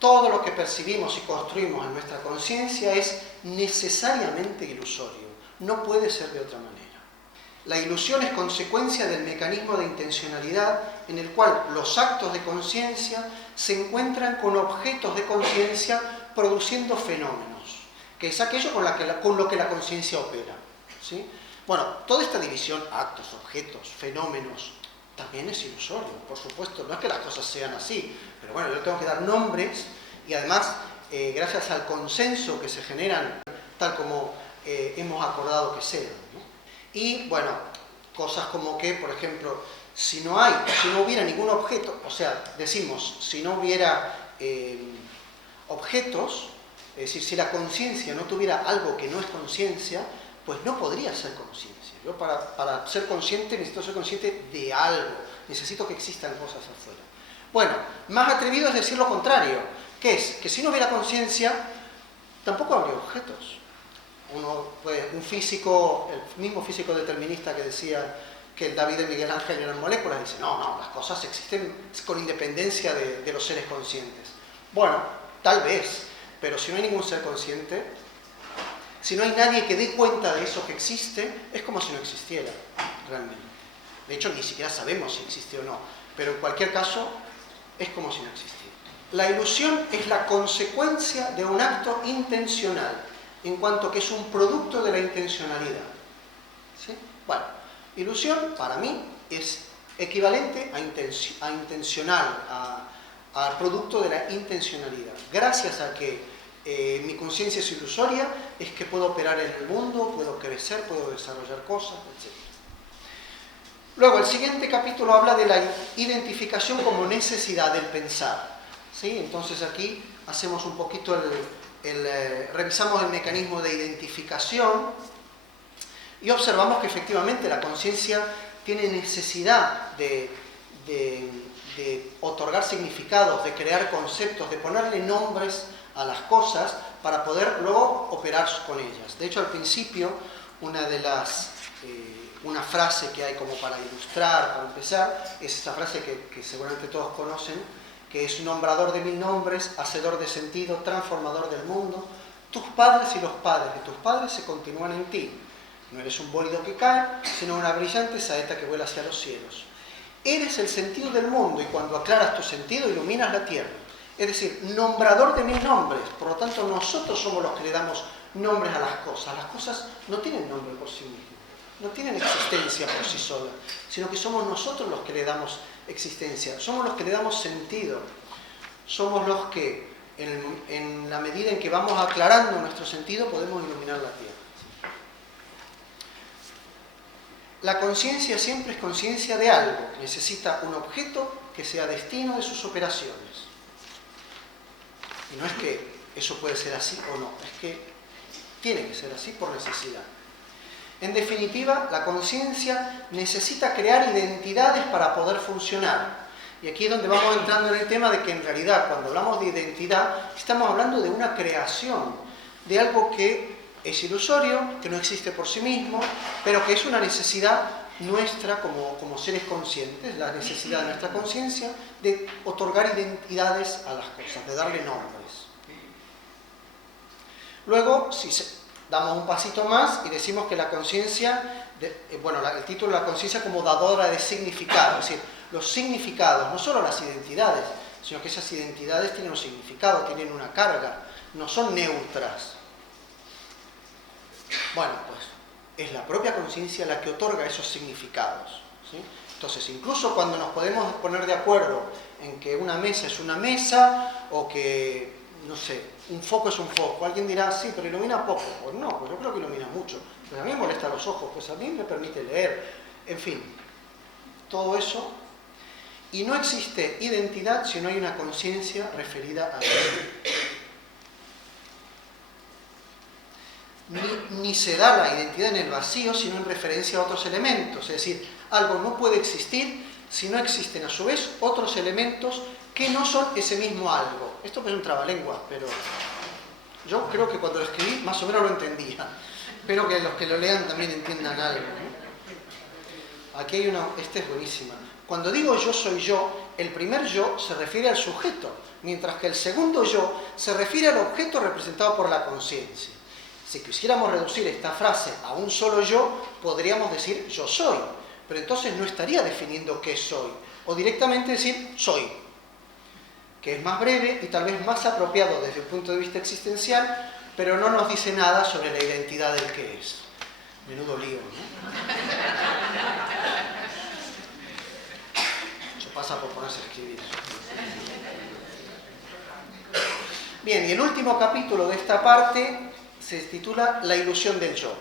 todo lo que percibimos y construimos en nuestra conciencia es necesariamente ilusorio, no puede ser de otra manera. La ilusión es consecuencia del mecanismo de intencionalidad en el cual los actos de conciencia se encuentran con objetos de conciencia produciendo fenómenos, que es aquello con lo que la conciencia opera, ¿sí? Bueno, toda esta división, actos, objetos, fenómenos, también es ilusorio, por supuesto, no es que las cosas sean así, pero bueno, yo tengo que dar nombres y además, gracias al consenso que se generan, tal como hemos acordado que sean, ¿no? Y bueno, cosas como que, por ejemplo, si no hubiera ningún objeto, o sea, decimos, si no hubiera objetos, es decir, si la conciencia no tuviera algo que no es conciencia, pues no podría ser conciencia. Yo para ser consciente necesito ser consciente de algo, necesito que existan cosas afuera. Bueno, más atrevido es decir lo contrario, que es que si no hubiera conciencia, tampoco habría objetos. Un físico, el mismo físico determinista que decía que el David de Miguel Ángel eran moléculas, dice, no, las cosas existen con independencia de los seres conscientes. Bueno, tal vez, pero si no hay ningún ser consciente, si no hay nadie que dé cuenta de eso que existe, es como si no existiera, realmente. De hecho, ni siquiera sabemos si existe o no, pero en cualquier caso, es como si no existiera. La ilusión es la consecuencia de un acto intencional, en cuanto que es un producto de la intencionalidad. ¿Sí? Bueno, ilusión, para mí, es equivalente a intencional, al producto de la intencionalidad. Gracias a que mi conciencia es ilusoria, es que puedo operar en el mundo, puedo crecer, puedo desarrollar cosas, etc. Luego, el siguiente capítulo habla de la identificación como necesidad del pensar, ¿sí? Entonces aquí hacemos un poquito revisamos el mecanismo de identificación y observamos que efectivamente la conciencia tiene necesidad de otorgar significados, de crear conceptos, de ponerle nombres a las cosas para poder luego operar con ellas. De hecho, al principio, una frase que hay como para ilustrar, para empezar, es esa frase que seguramente todos conocen, que es nombrador de mil nombres, hacedor de sentido, transformador del mundo. Tus padres y los padres de tus padres se continúan en ti. No eres un bólido que cae, sino una brillante saeta que vuela hacia los cielos. Eres el sentido del mundo y cuando aclaras tu sentido iluminas la tierra. Es decir, nombrador de mil nombres. Por lo tanto, nosotros somos los que le damos nombres a las cosas. Las cosas no tienen nombre por sí mismas, no tienen existencia por sí solas, sino que somos nosotros los que le damos existencia, somos los que le damos sentido, somos los que en la medida en que vamos aclarando nuestro sentido podemos iluminar la tierra. La conciencia siempre es conciencia de algo, necesita un objeto que sea destino de sus operaciones. Y no es que eso puede ser así o no, es que tiene que ser así por necesidad. En definitiva, la conciencia necesita crear identidades para poder funcionar. Y aquí es donde vamos entrando en el tema de que en realidad cuando hablamos de identidad estamos hablando de una creación, de algo que es ilusorio, que no existe por sí mismo, pero que es una necesidad nuestra como seres conscientes, la necesidad de nuestra conciencia de otorgar identidades a las cosas, de darle nombres. Luego, damos un pasito más y decimos que la conciencia el título La conciencia como dadora de significado, es decir, los significados, no solo las identidades, sino que esas identidades tienen un significado, tienen una carga, no son neutras. Bueno, pues es la propia conciencia la que otorga esos significados, ¿sí? Entonces, incluso cuando nos podemos poner de acuerdo en que una mesa es una mesa, o que, no sé, un foco es un foco, alguien dirá, sí, pero ilumina poco. Pues no, pues yo creo que ilumina mucho. Pues a mí me molesta los ojos, pues a mí me permite leer. En fin, todo eso. Y no existe identidad si no hay una conciencia referida a él. Ni se da la identidad en el vacío, sino en referencia a otros elementos. Es decir, algo no puede existir si no existen a su vez otros elementos que no son ese mismo algo. Esto es un trabalengua, pero yo creo que cuando lo escribí más o menos lo entendía. Espero que los que lo lean también entiendan algo, ¿no? Aquí hay una, esta es buenísima. Cuando digo yo soy yo, el primer yo se refiere al sujeto, mientras que el segundo yo se refiere al objeto representado por la conciencia. Si quisiéramos reducir esta frase a un solo yo, podríamos decir yo soy, pero entonces no estaría definiendo qué soy, o directamente decir soy, que es más breve y tal vez más apropiado desde el punto de vista existencial, pero no nos dice nada sobre la identidad del que es. Menudo lío, ¿no? Eso pasa por ponerse a escribir. Bien, y el último capítulo de esta parte se titula La ilusión del yo.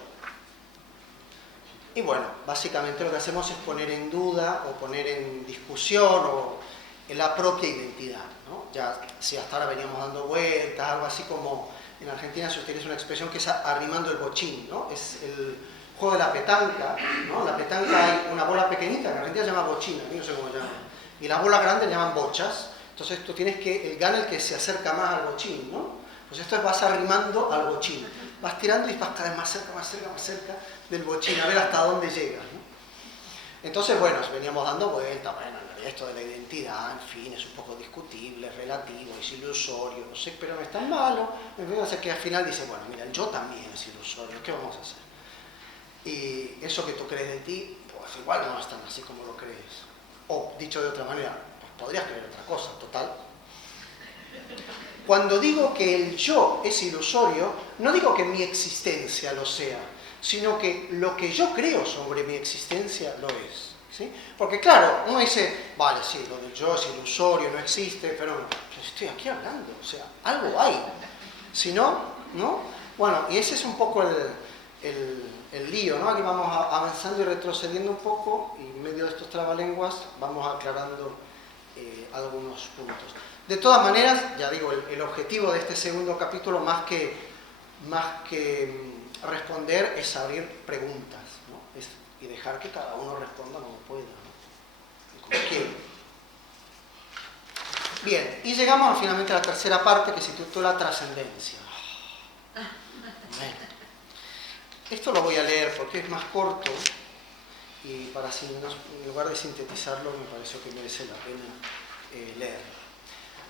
Y bueno, básicamente lo que hacemos es poner en duda o poner en discusión o en la propia identidad, ¿no? Ya si hasta ahora veníamos dando vueltas, algo así como en Argentina se utiliza una expresión que es arrimando el bochín, ¿no? Es el juego de la petanca, ¿no? En la petanca hay una bola pequeñita, que en Argentina se llama bochina, a mí no sé cómo se llama, y la bola grande le llaman bochas. Entonces tú tienes que, gana el que se acerca más al bochín, ¿no? Pues esto es, vas arrimando al bochín, vas tirando y vas cada vez más cerca, más cerca, más cerca del bochín, a ver hasta dónde llegas, ¿no? Entonces, bueno, veníamos dando vueltas, bueno, en realidad esto de la identidad, en fin, es un poco discutible, es relativo, es ilusorio, no sé, pero no es tan malo. En fin, o sea que al final dice, bueno, mira, el yo también es ilusorio, ¿qué vamos a hacer? Y eso que tú crees de ti, pues igual no es tan así como lo crees. O, dicho de otra manera, pues podrías creer otra cosa, total. Cuando digo que el yo es ilusorio, no digo que mi existencia lo sea, sino que lo que yo creo sobre mi existencia lo es, ¿sí? Porque claro, uno dice, vale, sí, lo del yo es ilusorio, no existe, pero estoy aquí hablando, o sea, algo hay. Si no, ¿no? Bueno, y ese es un poco el lío, ¿no? Aquí vamos avanzando y retrocediendo un poco, y en medio de estos trabalenguas vamos aclarando algunos puntos. De todas maneras, ya digo, el objetivo de este segundo capítulo, más que responder, es abrir preguntas, ¿no? Y dejar que cada uno responda como pueda, ¿no? Y como quiera. Bien, y llegamos finalmente a la tercera parte, que se titula Trascendencia. Bueno, esto lo voy a leer porque es más corto y en lugar de sintetizarlo me pareció que merece la pena leerlo.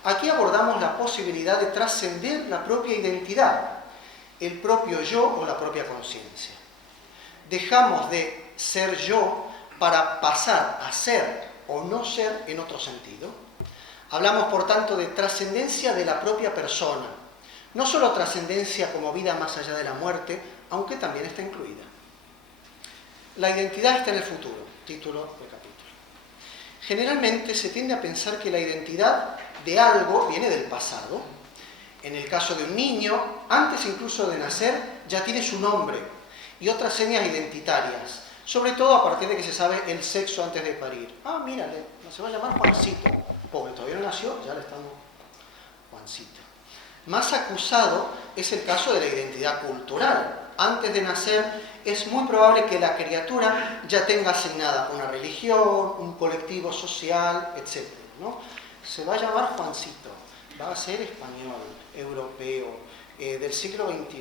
Aquí abordamos la posibilidad de trascender la propia identidad, el propio yo o la propia conciencia. Dejamos de ser yo para pasar a ser o no ser en otro sentido. Hablamos, por tanto, de trascendencia de la propia persona, no solo trascendencia como vida más allá de la muerte, aunque también está incluida. La identidad está en el futuro, título del capítulo. Generalmente se tiende a pensar que la identidad de algo viene del pasado. En el caso de un niño, antes incluso de nacer, ya tiene su nombre y otras señas identitarias, sobre todo a partir de que se sabe el sexo antes de parir. Ah, mírale, se va a llamar Juancito. Pobre, todavía no nació, ya le estamos Juancito. Más acusado es el caso de la identidad cultural. Antes de nacer, es muy probable que la criatura ya tenga asignada una religión, un colectivo social, etc., ¿no? Se va a llamar Juancito, va a ser español, europeo, del siglo XXI,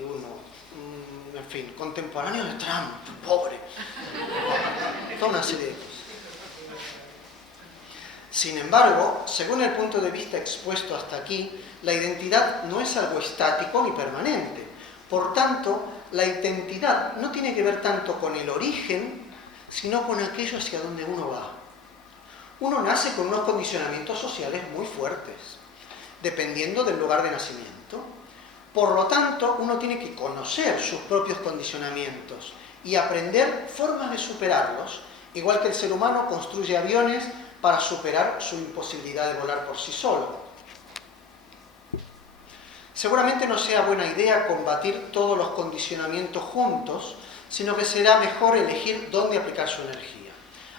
en fin, contemporáneo de Trump, pobre. Toda una serie de cosas. Sin embargo, según el punto de vista expuesto hasta aquí, la identidad no es algo estático ni permanente. Por tanto, la identidad no tiene que ver tanto con el origen sino con aquello hacia donde uno va. Uno nace con unos condicionamientos sociales muy fuertes, dependiendo del lugar de nacimiento. Por lo tanto, uno tiene que conocer sus propios condicionamientos y aprender formas de superarlos, igual que el ser humano construye aviones para superar su imposibilidad de volar por sí solo. Seguramente no sea buena idea combatir todos los condicionamientos juntos, sino que será mejor elegir dónde aplicar su energía.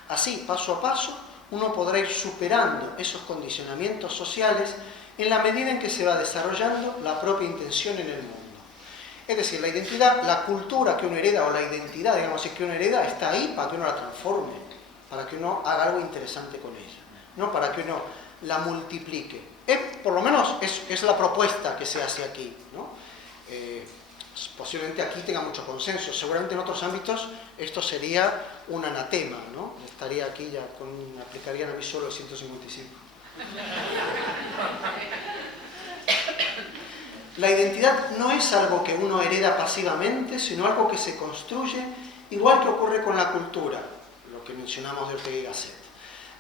Así, paso a paso, uno podrá ir superando esos condicionamientos sociales en la medida en que se va desarrollando la propia intención en el mundo. Es decir, la identidad, la cultura que uno hereda, o la identidad, digamos así, que uno hereda, está ahí para que uno la transforme, para que uno haga algo interesante con ella, no para que uno la multiplique. Por lo menos es la propuesta que se hace aquí, ¿no? Posiblemente aquí tenga mucho consenso, seguramente en otros ámbitos esto sería un anatema, ¿no? Estaría aquí ya, aplicarían a mí solo el 155. La identidad no es algo que uno hereda pasivamente, sino algo que se construye, igual que ocurre con la cultura, lo que mencionamos de Ortega y Gasset.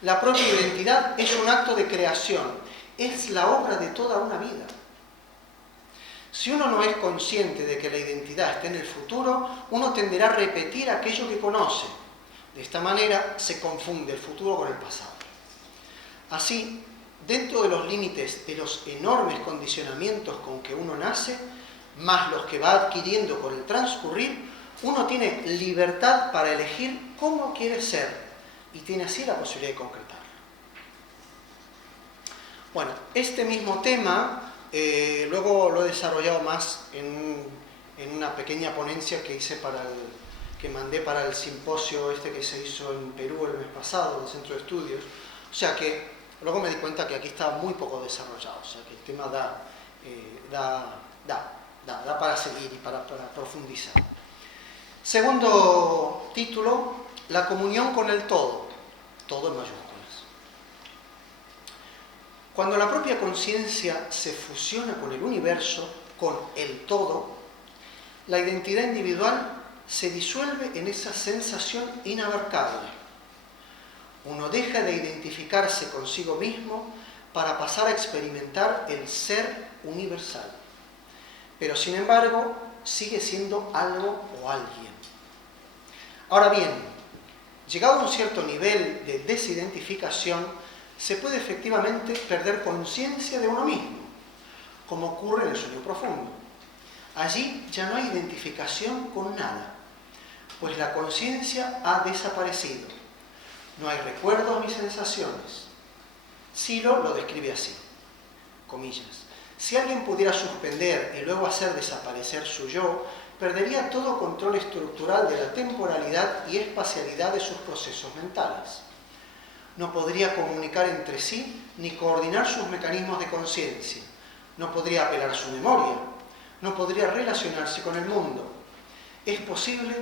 La propia identidad es un acto de creación, es la obra de toda una vida. Si uno no es consciente de que la identidad está en el futuro, uno tenderá a repetir aquello que conoce. De esta manera se confunde el futuro con el pasado. Así, dentro de los límites de los enormes condicionamientos con que uno nace, más los que va adquiriendo con el transcurrir, uno tiene libertad para elegir cómo quiere ser y tiene así la posibilidad de concretarlo. Bueno, este mismo tema luego lo he desarrollado más en una pequeña ponencia que hice que mandé para el simposio que se hizo en Perú el mes pasado, del Centro de Estudios. O sea que luego me di cuenta que aquí estaba muy poco desarrollado, o sea que el tema da para seguir y para profundizar. Segundo título, la comunión con el todo en mayúsculas. Cuando la propia conciencia se fusiona con el universo, con el todo, la identidad individual se disuelve en esa sensación inabarcable. Uno deja de identificarse consigo mismo para pasar a experimentar el ser universal. Pero sin embargo, sigue siendo algo o alguien. Ahora bien, llegado a un cierto nivel de desidentificación, se puede efectivamente perder conciencia de uno mismo, como ocurre en el sueño profundo. Allí ya no hay identificación con nada, pues la conciencia ha desaparecido. No hay recuerdos ni sensaciones. Silo lo describe así, comillas. Si alguien pudiera suspender y luego hacer desaparecer su yo, perdería todo control estructural de la temporalidad y espacialidad de sus procesos mentales. No podría comunicar entre sí ni coordinar sus mecanismos de conciencia. No podría apelar a su memoria. No podría relacionarse con el mundo. Es posible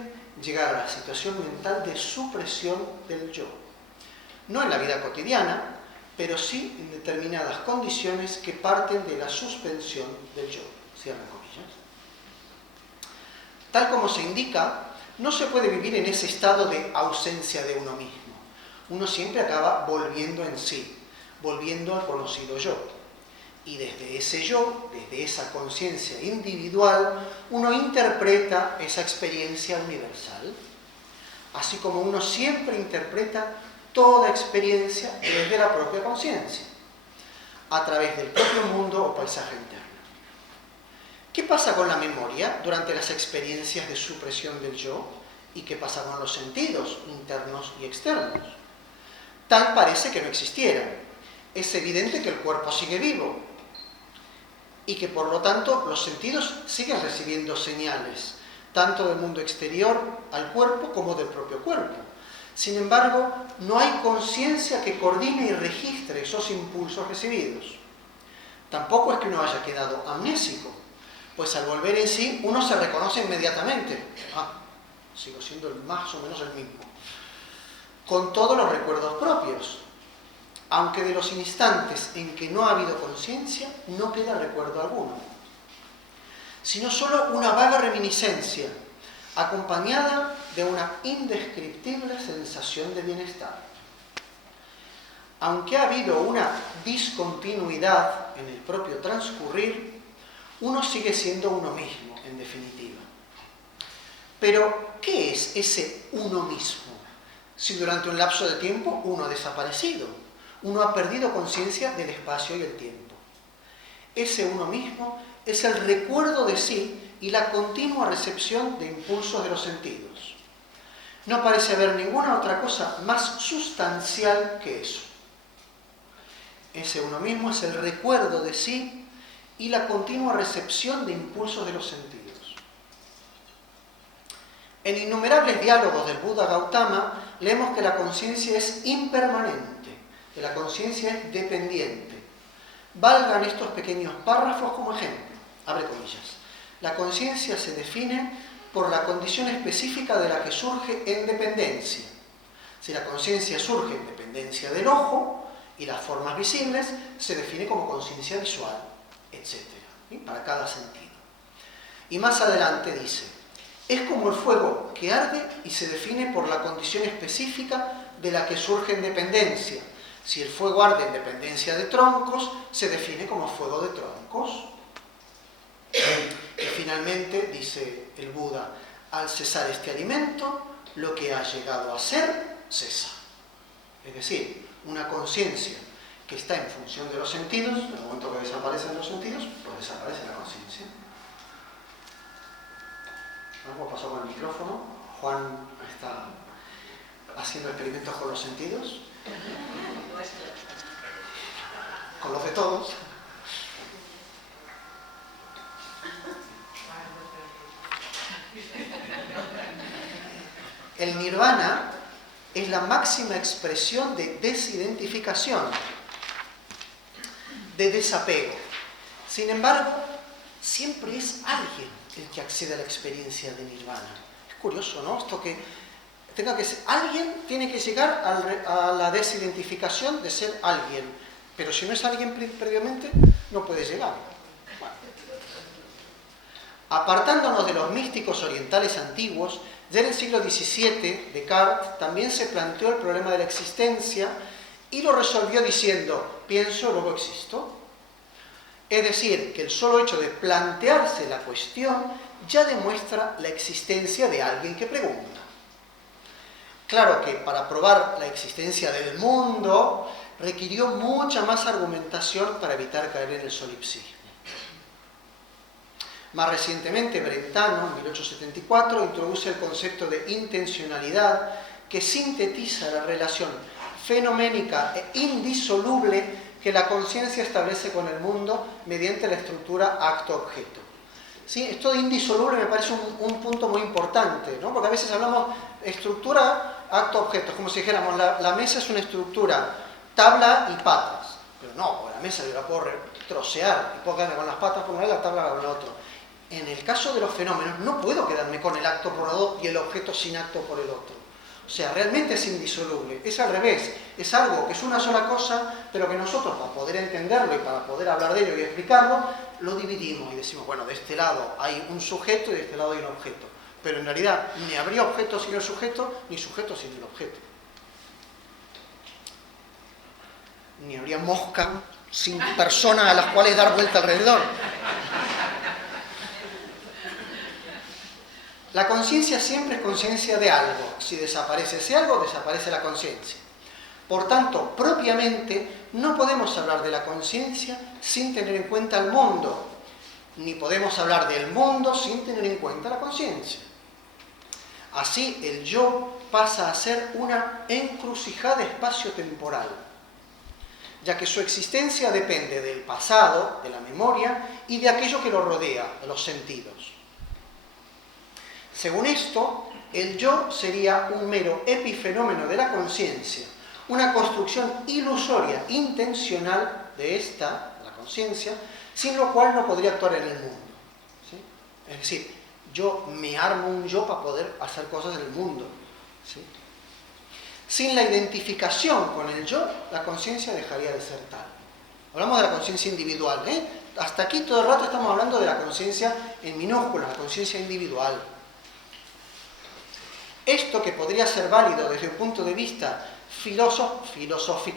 llegar a la situación mental de supresión del yo. No en la vida cotidiana, pero sí en determinadas condiciones que parten de la suspensión del yo. Cierran comillas. Tal como se indica, no se puede vivir en ese estado de ausencia de uno mismo. Uno siempre acaba volviendo en sí, volviendo al conocido yo. Y desde ese yo, desde esa conciencia individual, uno interpreta esa experiencia universal, así como uno siempre interpreta toda experiencia desde la propia conciencia, a través del propio mundo o paisaje interno. ¿Qué pasa con la memoria durante las experiencias de supresión del yo? ¿Y qué pasa con los sentidos internos y externos? Tal parece que no existieran. Es evidente que el cuerpo sigue vivo y que por lo tanto los sentidos siguen recibiendo señales, tanto del mundo exterior al cuerpo como del propio cuerpo. Sin embargo, no hay conciencia que coordine y registre esos impulsos recibidos. Tampoco es que uno haya quedado amnésico, pues al volver en sí uno se reconoce inmediatamente. Sigo siendo más o menos el mismo. Con todos los recuerdos propios, aunque de los instantes en que no ha habido conciencia no queda recuerdo alguno, sino solo una vaga reminiscencia, acompañada de una indescriptible sensación de bienestar. Aunque ha habido una discontinuidad en el propio transcurrir, uno sigue siendo uno mismo, en definitiva. Pero, ¿qué es ese uno mismo? Si durante un lapso de tiempo uno ha desaparecido, uno ha perdido conciencia del espacio y el tiempo. Ese uno mismo es el recuerdo de sí y la continua recepción de impulsos de los sentidos. No parece haber ninguna otra cosa más sustancial que eso. Ese uno mismo es el recuerdo de sí y la continua recepción de impulsos de los sentidos. En innumerables diálogos del Buda Gautama leemos que la conciencia es impermanente, que la conciencia es dependiente. Valgan estos pequeños párrafos como ejemplo. Abre comillas. La conciencia se define por la condición específica de la que surge en dependencia. Si la conciencia surge en dependencia del ojo y las formas visibles, se define como conciencia visual, etc. ¿Sí? Para cada sentido. Y más adelante dice, es como el fuego que arde y se define por la condición específica de la que surge en dependencia. Si el fuego arde en dependencia de troncos, se define como fuego de troncos. Y finalmente, dice el Buda, al cesar este alimento, lo que ha llegado a ser, cesa. Es decir, una conciencia que está en función de los sentidos, en el momento que desaparecen los sentidos, pues desaparece la conciencia. Algo pasó con el micrófono. Juan está haciendo experimentos con los sentidos. Con los de todos. El nirvana es la máxima expresión de desidentificación, de desapego. Sin embargo, siempre es alguien el que accede a la experiencia de nirvana. Es curioso, ¿no? Esto que tenga que ser, alguien tiene que llegar a la desidentificación de ser alguien, pero si no es alguien previamente, no puede llegar. Bueno. Apartándonos de los místicos orientales antiguos, ya en el siglo XVII, Descartes también se planteó el problema de la existencia y lo resolvió diciendo, pienso, luego existo. Es decir, que el solo hecho de plantearse la cuestión ya demuestra la existencia de alguien que pregunta. Claro que para probar la existencia del mundo requirió mucha más argumentación para evitar caer en el solipsismo. Más recientemente, Brentano, en 1874, introduce el concepto de intencionalidad que sintetiza la relación fenoménica e indisoluble que la conciencia establece con el mundo mediante la estructura acto-objeto. ¿Sí? Esto de indisoluble me parece un punto muy importante, ¿no? Porque a veces hablamos estructura acto-objeto, como si dijéramos la mesa es una estructura tabla y patas, pero no, la mesa yo la puedo trocear y puedo quedarme con las patas por un lado y la tabla con el otro. En el caso de los fenómenos no puedo quedarme con el acto por un lado y el objeto sin acto por el otro. O sea, realmente es indisoluble, es al revés, es algo que es una sola cosa, pero que nosotros para poder entenderlo y para poder hablar de ello y explicarlo, lo dividimos y decimos, bueno, de este lado hay un sujeto y de este lado hay un objeto. Pero en realidad ni habría objeto sin el sujeto, ni sujeto sin el objeto. Ni habría mosca sin personas a las cuales dar vuelta alrededor. La conciencia siempre es conciencia de algo. Si desaparece ese algo, desaparece la conciencia. Por tanto, propiamente, no podemos hablar de la conciencia sin tener en cuenta el mundo, ni podemos hablar del mundo sin tener en cuenta la conciencia. Así, el yo pasa a ser una encrucijada espacio-temporal, ya que su existencia depende del pasado, de la memoria y de aquello que lo rodea, de los sentidos. Según esto, el yo sería un mero epifenómeno de la conciencia, una construcción ilusoria, intencional de esta, la conciencia, sin lo cual no podría actuar en el mundo. ¿Sí? Es decir, yo me armo un yo para poder hacer cosas en el mundo. ¿Sí? Sin la identificación con el yo, la conciencia dejaría de ser tal. Hablamos de la conciencia individual. Hasta aquí todo el rato estamos hablando de la conciencia en minúsculas, la conciencia individual. Esto que podría ser válido desde un punto de vista filosófico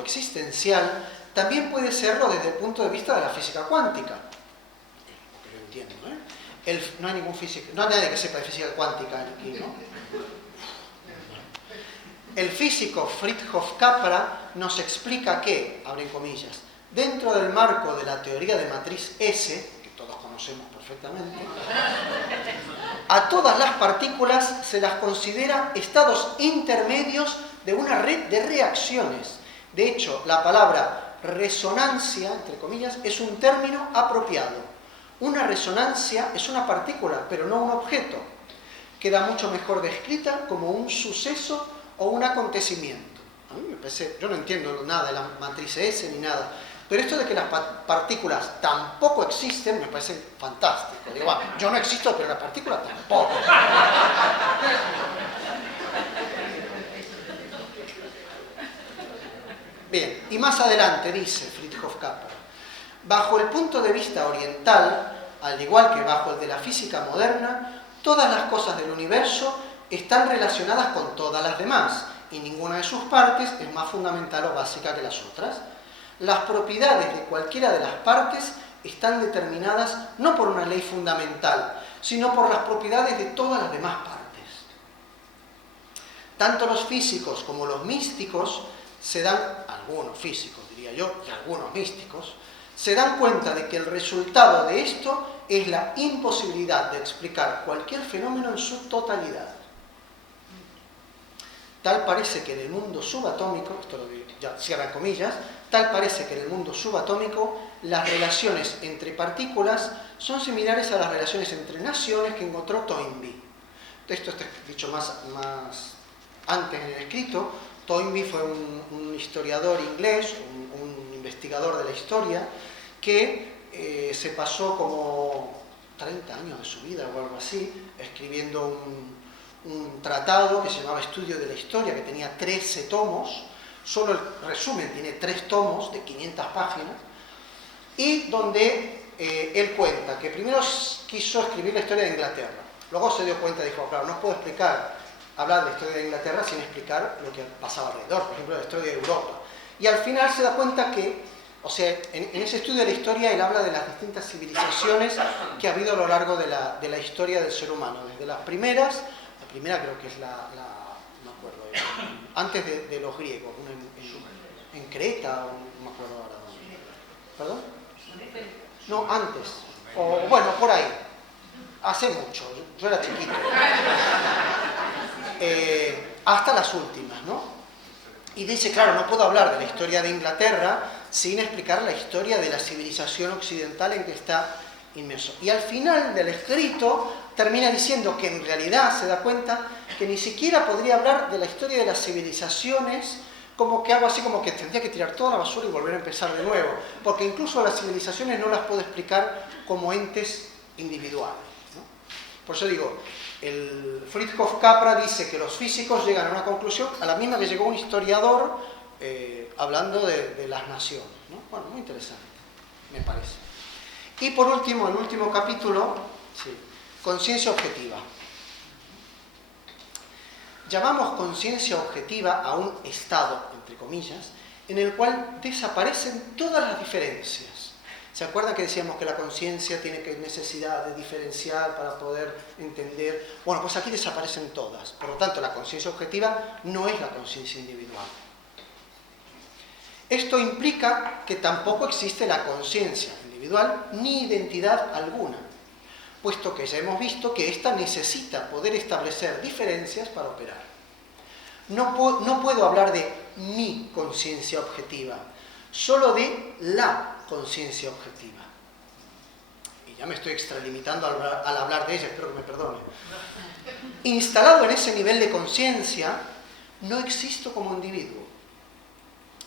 existencial, también puede serlo desde el punto de vista de la física cuántica. Lo que yo entiendo, no hay ningún físico, no hay nadie que sepa de física cuántica aquí, ¿no? El físico Fritjof Capra nos explica que, abren comillas, dentro del marco de la teoría de matriz S, que todos conocemos perfectamente, a todas las partículas se las considera estados intermedios de una red de reacciones. De hecho, la palabra resonancia, entre comillas, es un término apropiado. Una resonancia es una partícula, pero no un objeto. Queda mucho mejor descrita como un suceso o un acontecimiento. A mí me parece, yo no entiendo nada de la matriz S ni nada, pero esto de que las partículas tampoco existen me parece fantástico. Digo, yo no existo, pero la partícula tampoco. Bien, y más adelante dice Fritjof Capra, bajo el punto de vista oriental, al igual que bajo el de la física moderna, todas las cosas del universo están relacionadas con todas las demás, y ninguna de sus partes es más fundamental o básica que las otras. Las propiedades de cualquiera de las partes están determinadas no por una ley fundamental, sino por las propiedades de todas las demás partes. Tanto los físicos como los místicos se dan, algunos físicos diría yo, y algunos místicos, se dan cuenta de que el resultado de esto es la imposibilidad de explicar cualquier fenómeno en su totalidad. Tal parece que en el mundo subatómico, esto lo ya cierran comillas, tal parece que en el mundo subatómico las relaciones entre partículas son similares a las relaciones entre naciones que encontró Toynbee. Esto está dicho más antes en el escrito. Toynbee fue un historiador inglés, un investigador de la historia, que se pasó como 30 años de su vida o algo así, escribiendo un tratado que se llamaba Estudio de la Historia, que tenía 13 tomos, solo el resumen tiene 3 tomos de 500 páginas, y donde él cuenta que primero quiso escribir la historia de Inglaterra, luego se dio cuenta y dijo, claro, no puedo hablar de la historia de Inglaterra sin explicar lo que pasaba alrededor, por ejemplo, la historia de Europa. Y al final se da cuenta que, o sea, en ese estudio de la historia él habla de las distintas civilizaciones que ha habido a lo largo de la historia del ser humano, desde las primeras. La primera creo que es no me acuerdo, antes de los griegos, en Creta, no me acuerdo ahora dónde. ¿Perdón? No, antes, o bueno, por ahí, hace mucho, yo era chiquito. Hasta las últimas, ¿no? Y dice, claro, no puedo hablar de la historia de Inglaterra sin explicar la historia de la civilización occidental en que está inmerso. Y al final del escrito termina diciendo que en realidad se da cuenta que ni siquiera podría hablar de la historia de las civilizaciones como que algo así como que tendría que tirar toda la basura y volver a empezar de nuevo, porque incluso las civilizaciones no las puedo explicar como entes individuales, ¿no? Por eso digo, el Fritjof Capra dice que los físicos llegan a una conclusión a la misma que llegó un historiador hablando de las naciones, ¿no? Bueno, muy interesante, me parece. Y por último, el último capítulo, sí, conciencia objetiva. Llamamos conciencia objetiva a un estado, entre comillas, en el cual desaparecen todas las diferencias. ¿Se acuerdan que decíamos que la conciencia tiene necesidad de diferenciar para poder entender? Bueno, pues aquí desaparecen todas. Por lo tanto, la conciencia objetiva no es la conciencia individual. Esto implica que tampoco existe la conciencia individual ni identidad alguna, puesto que ya hemos visto que ésta necesita poder establecer diferencias para operar. No puedo hablar de mi conciencia objetiva, solo de la conciencia objetiva. Y ya me estoy extralimitando al hablar de ella, espero que me perdone. Instalado en ese nivel de conciencia, no existo como individuo.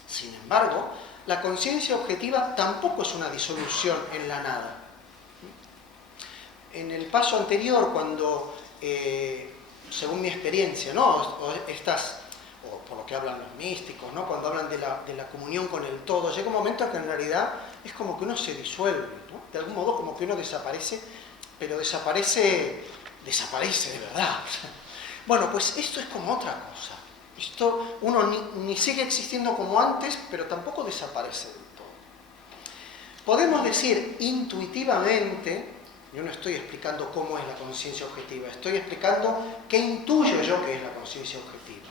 Sin embargo, la conciencia objetiva tampoco es una disolución en la nada. En el paso anterior, cuando, según mi experiencia, ¿no? o por lo que hablan los místicos, ¿no? Cuando hablan de la comunión con el todo, llega un momento en que en realidad es como que uno se disuelve, ¿no? De algún modo como que uno desaparece, pero desaparece desaparece de verdad. Bueno, pues esto es como otra cosa. Esto, uno ni sigue existiendo como antes, pero tampoco desaparece del todo. Podemos decir intuitivamente, yo no estoy explicando cómo es la conciencia objetiva, estoy explicando qué intuyo yo que es la conciencia objetiva.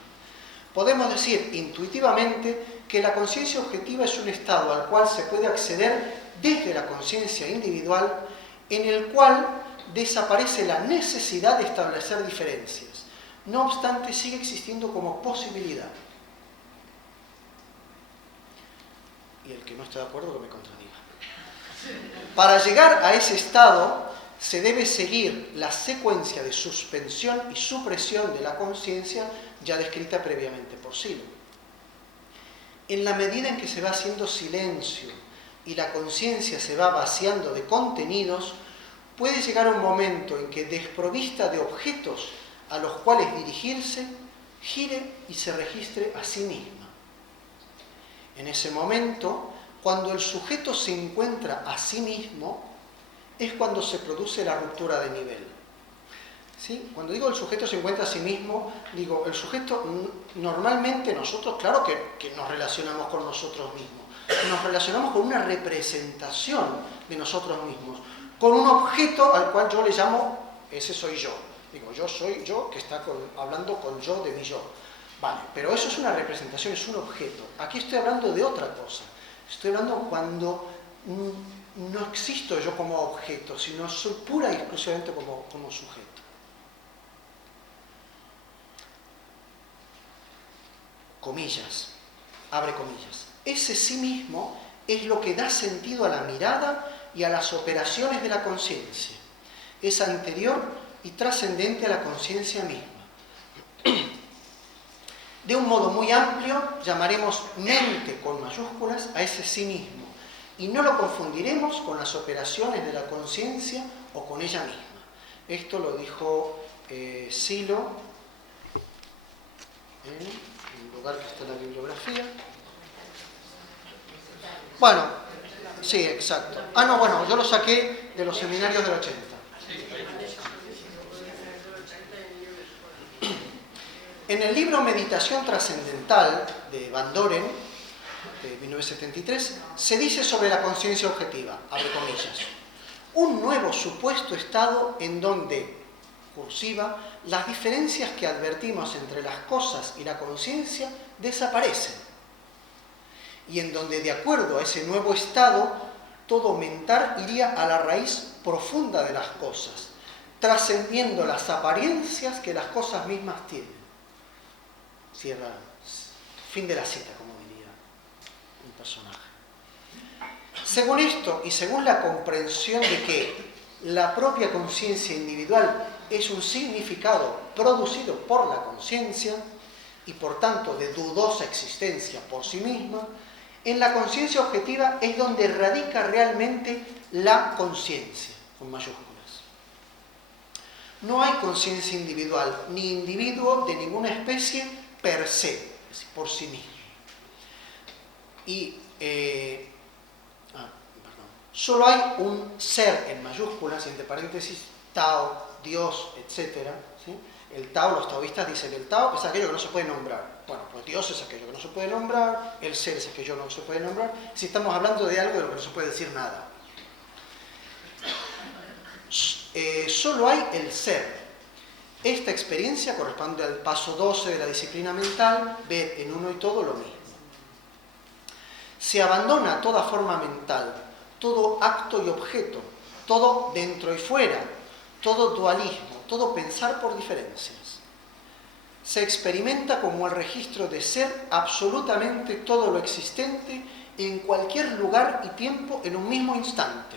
Podemos decir intuitivamente que la conciencia objetiva es un estado al cual se puede acceder desde la conciencia individual, en el cual desaparece la necesidad de establecer diferencias. No obstante, sigue existiendo como posibilidad. Y el que no esté de acuerdo, que me contradiga. Para llegar a ese estado, se debe seguir la secuencia de suspensión y supresión de la conciencia ya descrita previamente por Silo. En la medida en que se va haciendo silencio y la conciencia se va vaciando de contenidos, puede llegar un momento en que, desprovista de objetos a los cuales dirigirse, gire y se registre a sí misma. En ese momento, cuando el sujeto se encuentra a sí mismo, es cuando se produce la ruptura de nivel. ¿Sí? Cuando digo el sujeto se encuentra a sí mismo, digo, el sujeto, normalmente nosotros, claro que nos relacionamos con nosotros mismos, nos relacionamos con una representación de nosotros mismos, con un objeto al cual yo le llamo, ese soy yo. Digo, yo soy yo que está hablando con yo de mi yo. Vale, pero eso es una representación, es un objeto. Aquí estoy hablando de otra cosa. Estoy hablando cuando no existo yo como objeto, sino soy pura y exclusivamente como sujeto. Comillas, abre comillas. Ese sí mismo es lo que da sentido a la mirada y a las operaciones de la conciencia. Es anterior y trascendente a la conciencia misma. De un modo muy amplio, llamaremos mente con mayúsculas a ese sí mismo, y no lo confundiremos con las operaciones de la conciencia o con ella misma. Esto lo dijo Silo en un lugar que está en la bibliografía. Bueno, sí, exacto. Ah, no, bueno, yo lo saqué de los seminarios del 80. En el libro Meditación Trascendental de Van Doren, de 1973, se dice sobre la conciencia objetiva, abre comillas, un nuevo supuesto estado en donde, cursiva, las diferencias que advertimos entre las cosas y la conciencia desaparecen, y en donde, de acuerdo a ese nuevo estado, todo mental iría a la raíz profunda de las cosas, trascendiendo las apariencias que las cosas mismas tienen. Cierra, fin de la cita, como diría un personaje. Según esto y según la comprensión de que la propia conciencia individual es un significado producido por la conciencia y por tanto de dudosa existencia por sí misma, en la conciencia objetiva es donde radica realmente la conciencia, con mayúsculas. No hay conciencia individual, ni individuo de ninguna especie per se, por sí mismo. Y solo hay un ser en mayúsculas, y entre paréntesis, Tao, Dios, etc. ¿Sí? El Tao, los taoístas dicen, el Tao es aquello que no se puede nombrar. Bueno, pues Dios es aquello que no se puede nombrar, el ser es aquello que no se puede nombrar, si estamos hablando de algo de lo que no se puede decir nada. Solo hay el ser. Esta experiencia corresponde al paso 12 de la disciplina mental, ver en uno y todo lo mismo. Se abandona toda forma mental, todo acto y objeto, todo dentro y fuera, todo dualismo, todo pensar por diferencias. Se experimenta como el registro de ser absolutamente todo lo existente en cualquier lugar y tiempo en un mismo instante.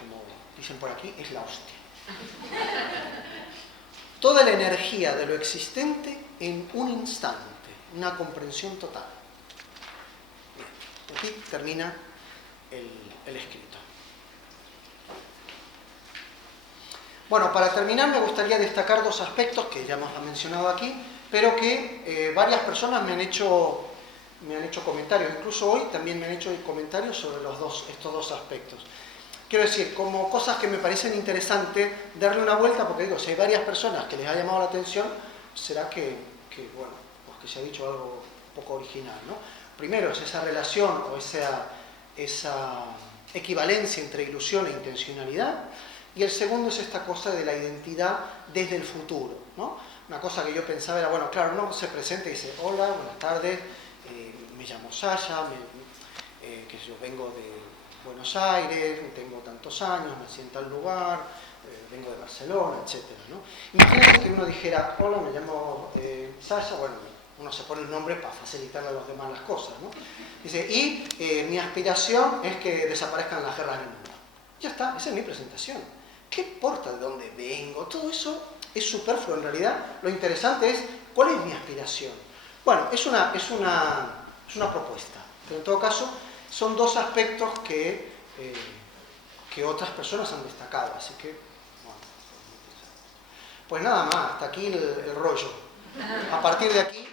Como dicen por aquí, es la hostia. Toda la energía de lo existente en un instante, una comprensión total. Bien, aquí termina el escrito. Bueno, para terminar me gustaría destacar dos aspectos que ya hemos mencionado aquí, pero que varias personas me han hecho comentarios. Incluso hoy también me han hecho comentarios sobre estos dos aspectos. quiero decir, como cosas que me parecen interesantes, darle una vuelta, porque digo, si hay varias personas que les ha llamado la atención, será bueno, pues que se ha dicho algo poco original, ¿no? Primero es esa relación o esa equivalencia entre ilusión e intencionalidad, y el segundo es esta cosa de la identidad desde el futuro, ¿no? Una cosa que yo pensaba era, bueno, claro, uno se presenta y dice, hola, buenas tardes, me llamo Sasha, que yo vengo de Buenos Aires, tengo tantos años, nací en tal lugar, vengo de Barcelona, etc., ¿no? Imagínense que uno dijera, hola, me llamo Sasha, bueno, uno se pone el nombre para facilitarle a los demás las cosas, ¿no? Dice, y mi aspiración es que desaparezcan las guerras del mundo. Ya está, esa es mi presentación. ¿Qué importa de dónde vengo? Todo eso es superfluo en realidad. Lo interesante es, ¿cuál es mi aspiración? Bueno, es una propuesta, pero en todo caso son dos aspectos que otras personas han destacado, así que, bueno, pues nada más, hasta aquí el rollo. A partir de aquí...